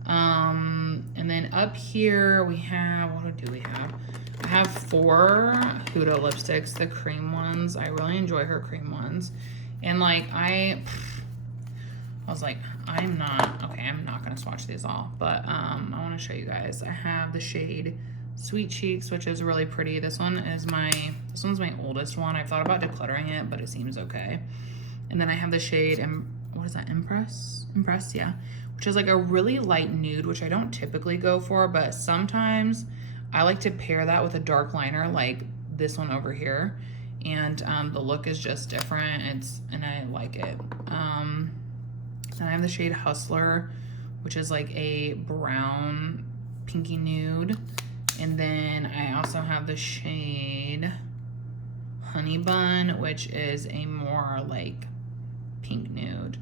And then up here we have, what do we have? I have 4 Huda lipsticks, the cream ones. I really enjoy her cream ones. And like, I was like, I'm not gonna swatch these all, but I wanna show you guys. I have the shade Sweet Cheeks, which is really pretty. This one's my oldest one. I've thought about decluttering it, but it seems okay. And then I have the shade, what is that, Impress, yeah, which is like a really light nude, which I don't typically go for, but sometimes I like to pair that with a dark liner like this one over here, and the look is just different. And I like it. Then I have the shade Hustler, which is like a brown pinky nude. And then I also have the shade Honey Bun, which is a more like pink nude.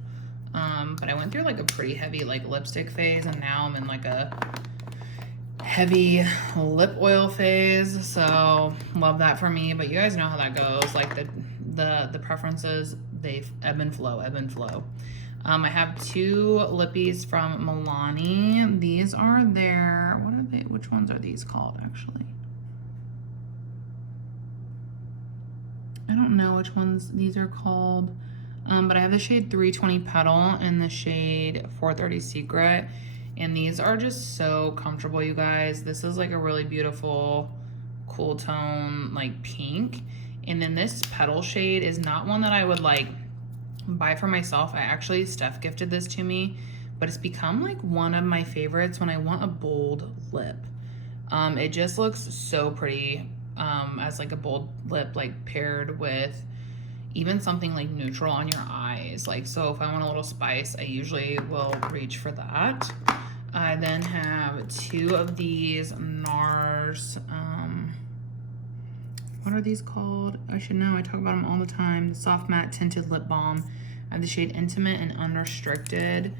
But I went through like a pretty heavy like lipstick phase, and now I'm in like a heavy lip oil phase, so love that for me. But you guys know how that goes, like the preferences, they ebb and flow. I have 2 lippies from Milani. These are their, what are they, which ones are these called actually? I don't know which ones these are called, but I have the shade 320 Petal and the shade 430 Secret, and these are just so comfortable, you guys. This is like a really beautiful cool tone like pink, and then this Petal shade is not one that I would like buy for myself. Steph gifted this to me, but it's become like one of my favorites when I want a bold lip. It just looks so pretty as like a bold lip, like paired with even something like neutral on your eyes. Like, so if I want a little spice, I usually will reach for that. I then have 2 of these NARS, what are these called? I should know, I talk about them all the time. The Soft Matte Tinted Lip Balm. I have the shade Intimate and Unrestricted,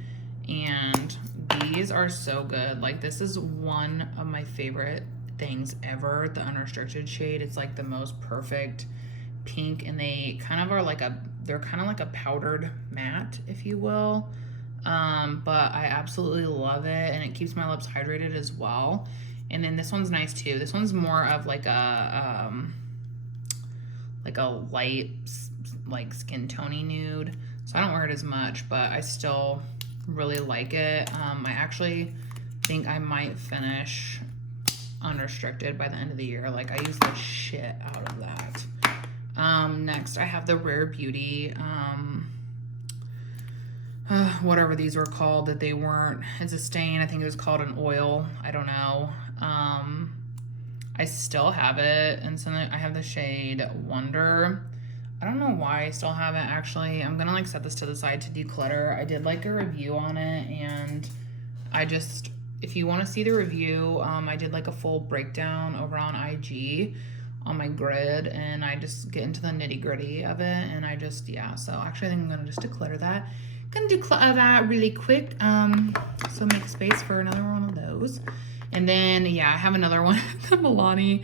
and these are so good. Like, this is one of my favorite things ever, the Unrestricted shade. It's like the most perfect pink, and they kind of are like a they're kind of like a powdered matte, if you will. But I absolutely love it, and it keeps my lips hydrated as well. And then this one's nice too. This one's more of like a light, like skin tony nude. So I don't wear it as much, but I still really like it. I actually think I might finish unrestricted by the end of the year. Like, I use the shit out of that. Next I have the Rare Beauty, whatever these were called that they weren't, it's a stain. I think it was called an oil. I don't know. I still have it, and so I have the shade Wonder. I don't know why I still have it, actually. I'm gonna like set this to the side to declutter. I did like a review on it, and I just, if you want to see the review, I did like a full breakdown over on IG on my grid, and I just get into the nitty gritty of it, and I just, yeah, so actually I think I'm gonna just declutter that. Gonna declutter that really quick, so make space for another one of those. And then, yeah, I have another one, the Milani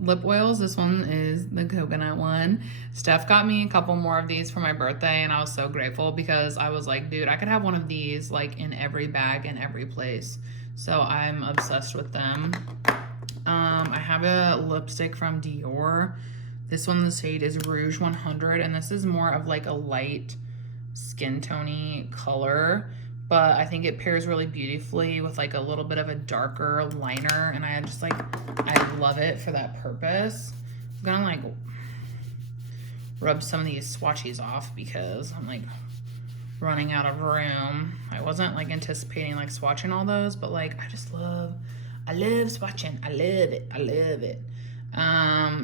lip oils. This one is the coconut one. Steph got me a couple more of these for my birthday, and I was so grateful because I was like, dude, I could have one of these like in every bag in every place. So I'm obsessed with them. I have a lipstick from Dior. This one, the shade is Rouge 100, and this is more of like a light skin tony color, but I think it pairs really beautifully with like a little bit of a darker liner, and I just like, I love it for that purpose. I'm gonna like rub some of these swatches off because I'm like running out of room. I wasn't like anticipating like swatching all those, but like I love swatching. I love it.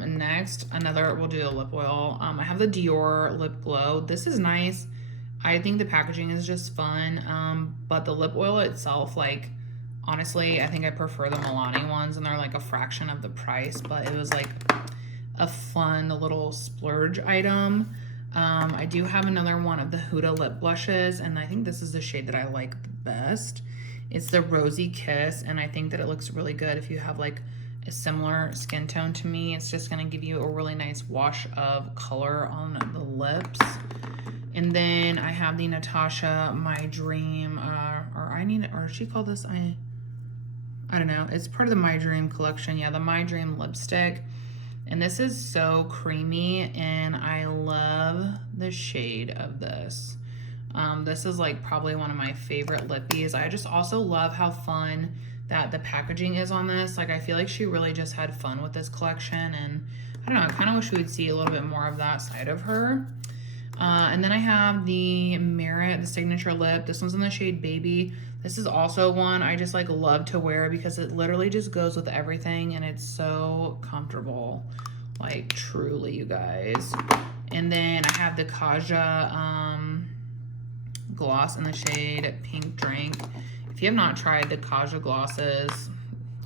Next, we'll do a lip oil. I have the Dior Lip Glow. This is nice. I think the packaging is just fun, but the lip oil itself, like, honestly, I think I prefer the Milani ones, and they're like a fraction of the price, but it was like a fun little splurge item. I do have another one of the Huda lip blushes, and I think this is the shade that I like the best. It's the Rosy Kiss, and I think that it looks really good if you have like a similar skin tone to me. It's just gonna give you a really nice wash of color on the lips. And then I have the Natasha My Dream, or she called this, I don't know. It's part of the My Dream collection. Yeah, the My Dream lipstick. And this is so creamy, and I love the shade of this. This is like probably one of my favorite lippies. I just also love how fun that the packaging is on this. Like, I feel like she really just had fun with this collection, and I don't know, I kind of wish we would see a little bit more of that side of her. And then I have the Merit, the Signature Lip. This one's in the shade Baby. This is also one I just like love to wear because it literally just goes with everything, and it's so comfortable. Like, truly, you guys. And then I have the Kaja gloss in the shade Pink Drink. If you have not tried the Kaja glosses,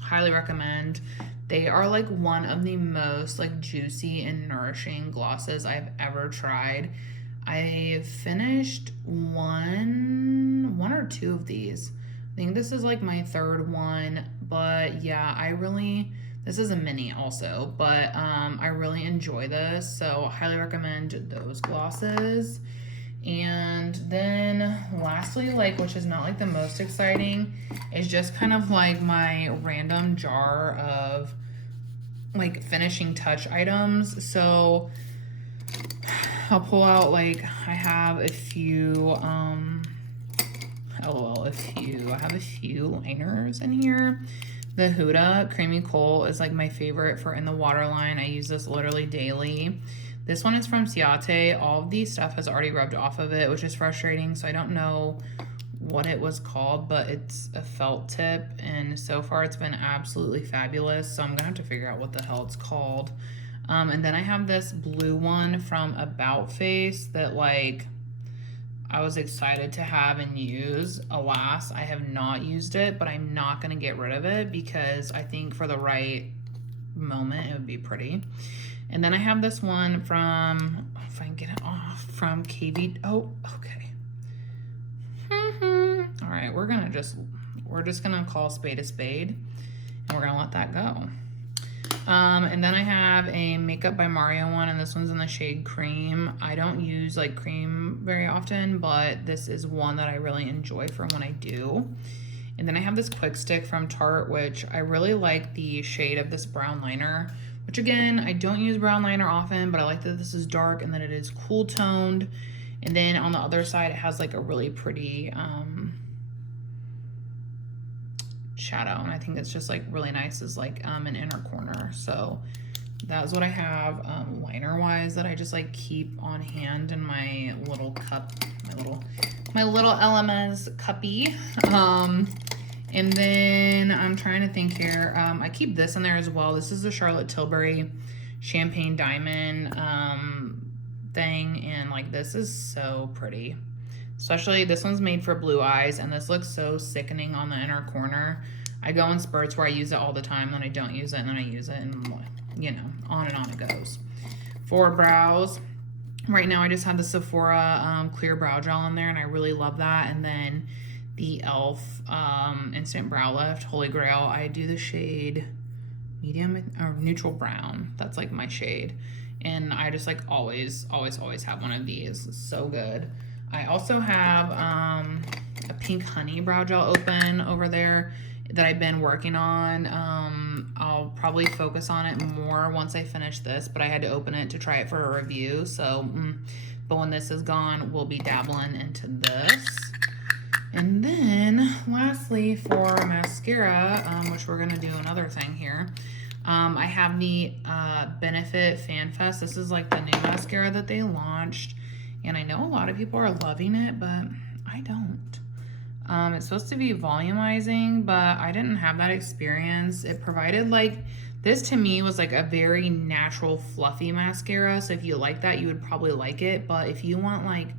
highly recommend. They are like one of the most like juicy and nourishing glosses I've ever tried. I finished one or two of these. I think this is like my third one, but yeah, this is a mini also, but I really enjoy this, so highly recommend those glosses. And then lastly, like, which is not like the most exciting, is just kind of like my random jar of like finishing touch items. So I'll pull out, like, I have a few I have a few liners in here. The Huda Creamy Coal is like my favorite for in the waterline. I use this literally daily. This one is from Ciate. All of these stuff has already rubbed off of it, which is frustrating. So I don't know what it was called, but it's a felt tip, and so far it's been absolutely fabulous. So I'm gonna have to figure out what the hell it's called. And then I have this blue one from About Face that like I was excited to have and use. Alas, I have not used it, but I'm not gonna get rid of it because I think for the right moment it would be pretty. And then I have this one from, if I can get it off, from KV. Oh, okay. All right, we're just gonna call a spade, and we're gonna let that go. And then I have a Makeup by Mario one, and this one's in the shade Cream. I don't use like cream very often, but this is one that I really enjoy for when I do. And then I have this Quick Stick from Tarte, which I really like the shade of this brown liner, which again, I don't use brown liner often, but I like that this is dark and that it is cool toned. And then on the other side, it has like a really pretty shadow, and I think it's just like really nice as like an inner corner. So that's what I have liner wise that I just like keep on hand in my little cup, my little LMS cuppy. And then I'm trying to think here. I keep this in there as well. This is the Charlotte Tilbury Champagne Diamond thing, and like this is so pretty. Especially this one's made for blue eyes, and this looks so sickening on the inner corner. I go in spurts where I use it all the time, then I don't use it, and then I use it, and you know, on and on it goes. For brows, right now I just have the Sephora clear brow gel in there, and I really love that. And then the e.l.f. Instant Brow Lift, Holy Grail. I do the shade medium or neutral brown. That's like my shade. And I just like always have one of these. It's so good. I also have a pink honey brow gel open over there that I've been working on. I'll probably focus on it more once I finish this, but I had to open it to try it for a review. So, but when this is gone, we'll be dabbling into this. And then lastly for mascara, which we're gonna do another thing here. I have the Benefit Fan Fest. This is like the new mascara that they launched. And I know a lot of people are loving it, but I don't. It's supposed to be volumizing, but I didn't have that experience. It provided like, this to me was like a very natural fluffy mascara. So if you like that, you would probably like it. But if you want like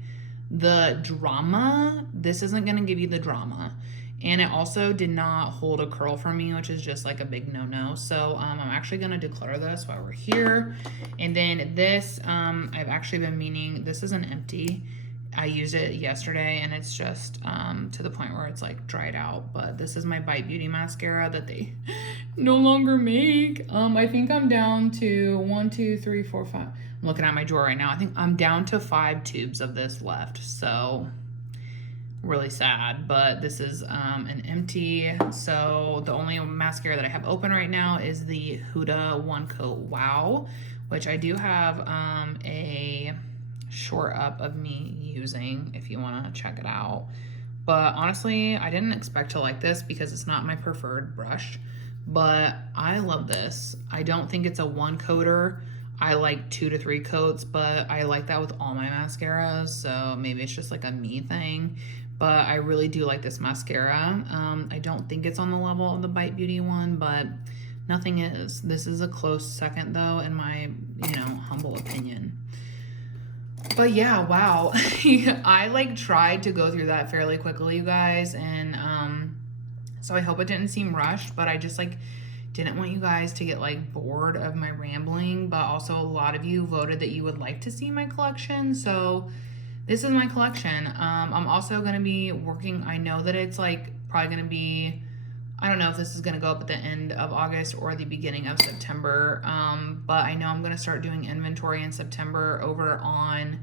the drama, this isn't gonna give you the drama. And it also did not hold a curl for me, which is just like a big no-no. So I'm actually gonna declutter this while we're here. And then this, I've actually been meaning, this is an empty. I used it yesterday and it's just to the point where it's like dried out. But this is my Bite Beauty mascara that they no longer make. I think I'm down to 1, 2, 3, 4, 5. I'm looking at my drawer right now. I think I'm down to 5 tubes of this left. So really sad, but this is an empty. So the only mascara that I have open right now is the Huda One Coat Wow, which I do have a short up of me using if you want to check it out. But honestly, I didn't expect to like this because it's not my preferred brush, but I love this. I don't think it's a one coater. I like 2 to 3 coats, but I like that with all my mascaras, so maybe it's just like a me thing. But I really do like this mascara. I don't think it's on the level of the Bite Beauty one, but nothing is. This is a close second though, in my, humble opinion. But yeah, wow. I like tried to go through that fairly quickly, you guys, and so I hope it didn't seem rushed, but I just like didn't want you guys to get like bored of my rambling. But also a lot of you voted that you would like to see my collection, so this is my collection. I'm also going to be working, I know that it's like probably going to be, I don't know if this is going to go up at the end of August or the beginning of September, but I know I'm going to start doing inventory in September over on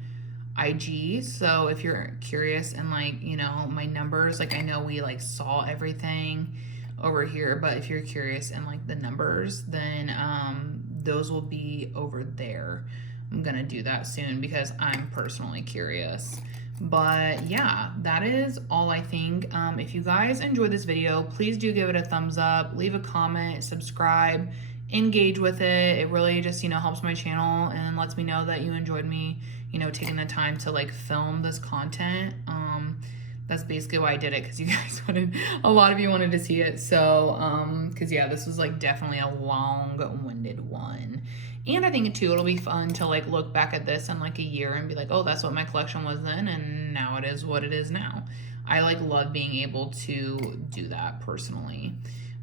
IG. So if you're curious and like, my numbers, like I know we like saw everything over here, but if you're curious and like the numbers, then those will be over there. I'm gonna do that soon because I'm personally curious. But yeah, that is all I think. If you guys enjoyed this video, please do give it a thumbs up, leave a comment, subscribe, engage with it. It really just, helps my channel and lets me know that you enjoyed me, taking the time to like film this content. That's basically why I did it, because you guys a lot of you wanted to see it. So, because yeah, this was like definitely a long-winded one. And I think too, it'll be fun to like look back at this in like a year and be like, oh, that's what my collection was then, and now it is what it is now. I like love being able to do that personally.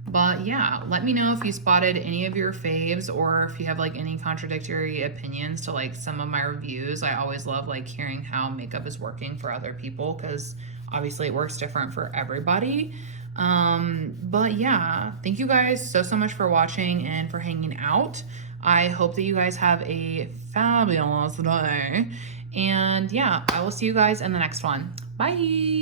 But yeah, let me know if you spotted any of your faves or if you have like any contradictory opinions to like some of my reviews. I always love like hearing how makeup is working for other people, because obviously it works different for everybody. But yeah, thank you guys so much for watching and for hanging out. I hope that you guys have a fabulous day. And yeah, I will see you guys in the next one. Bye.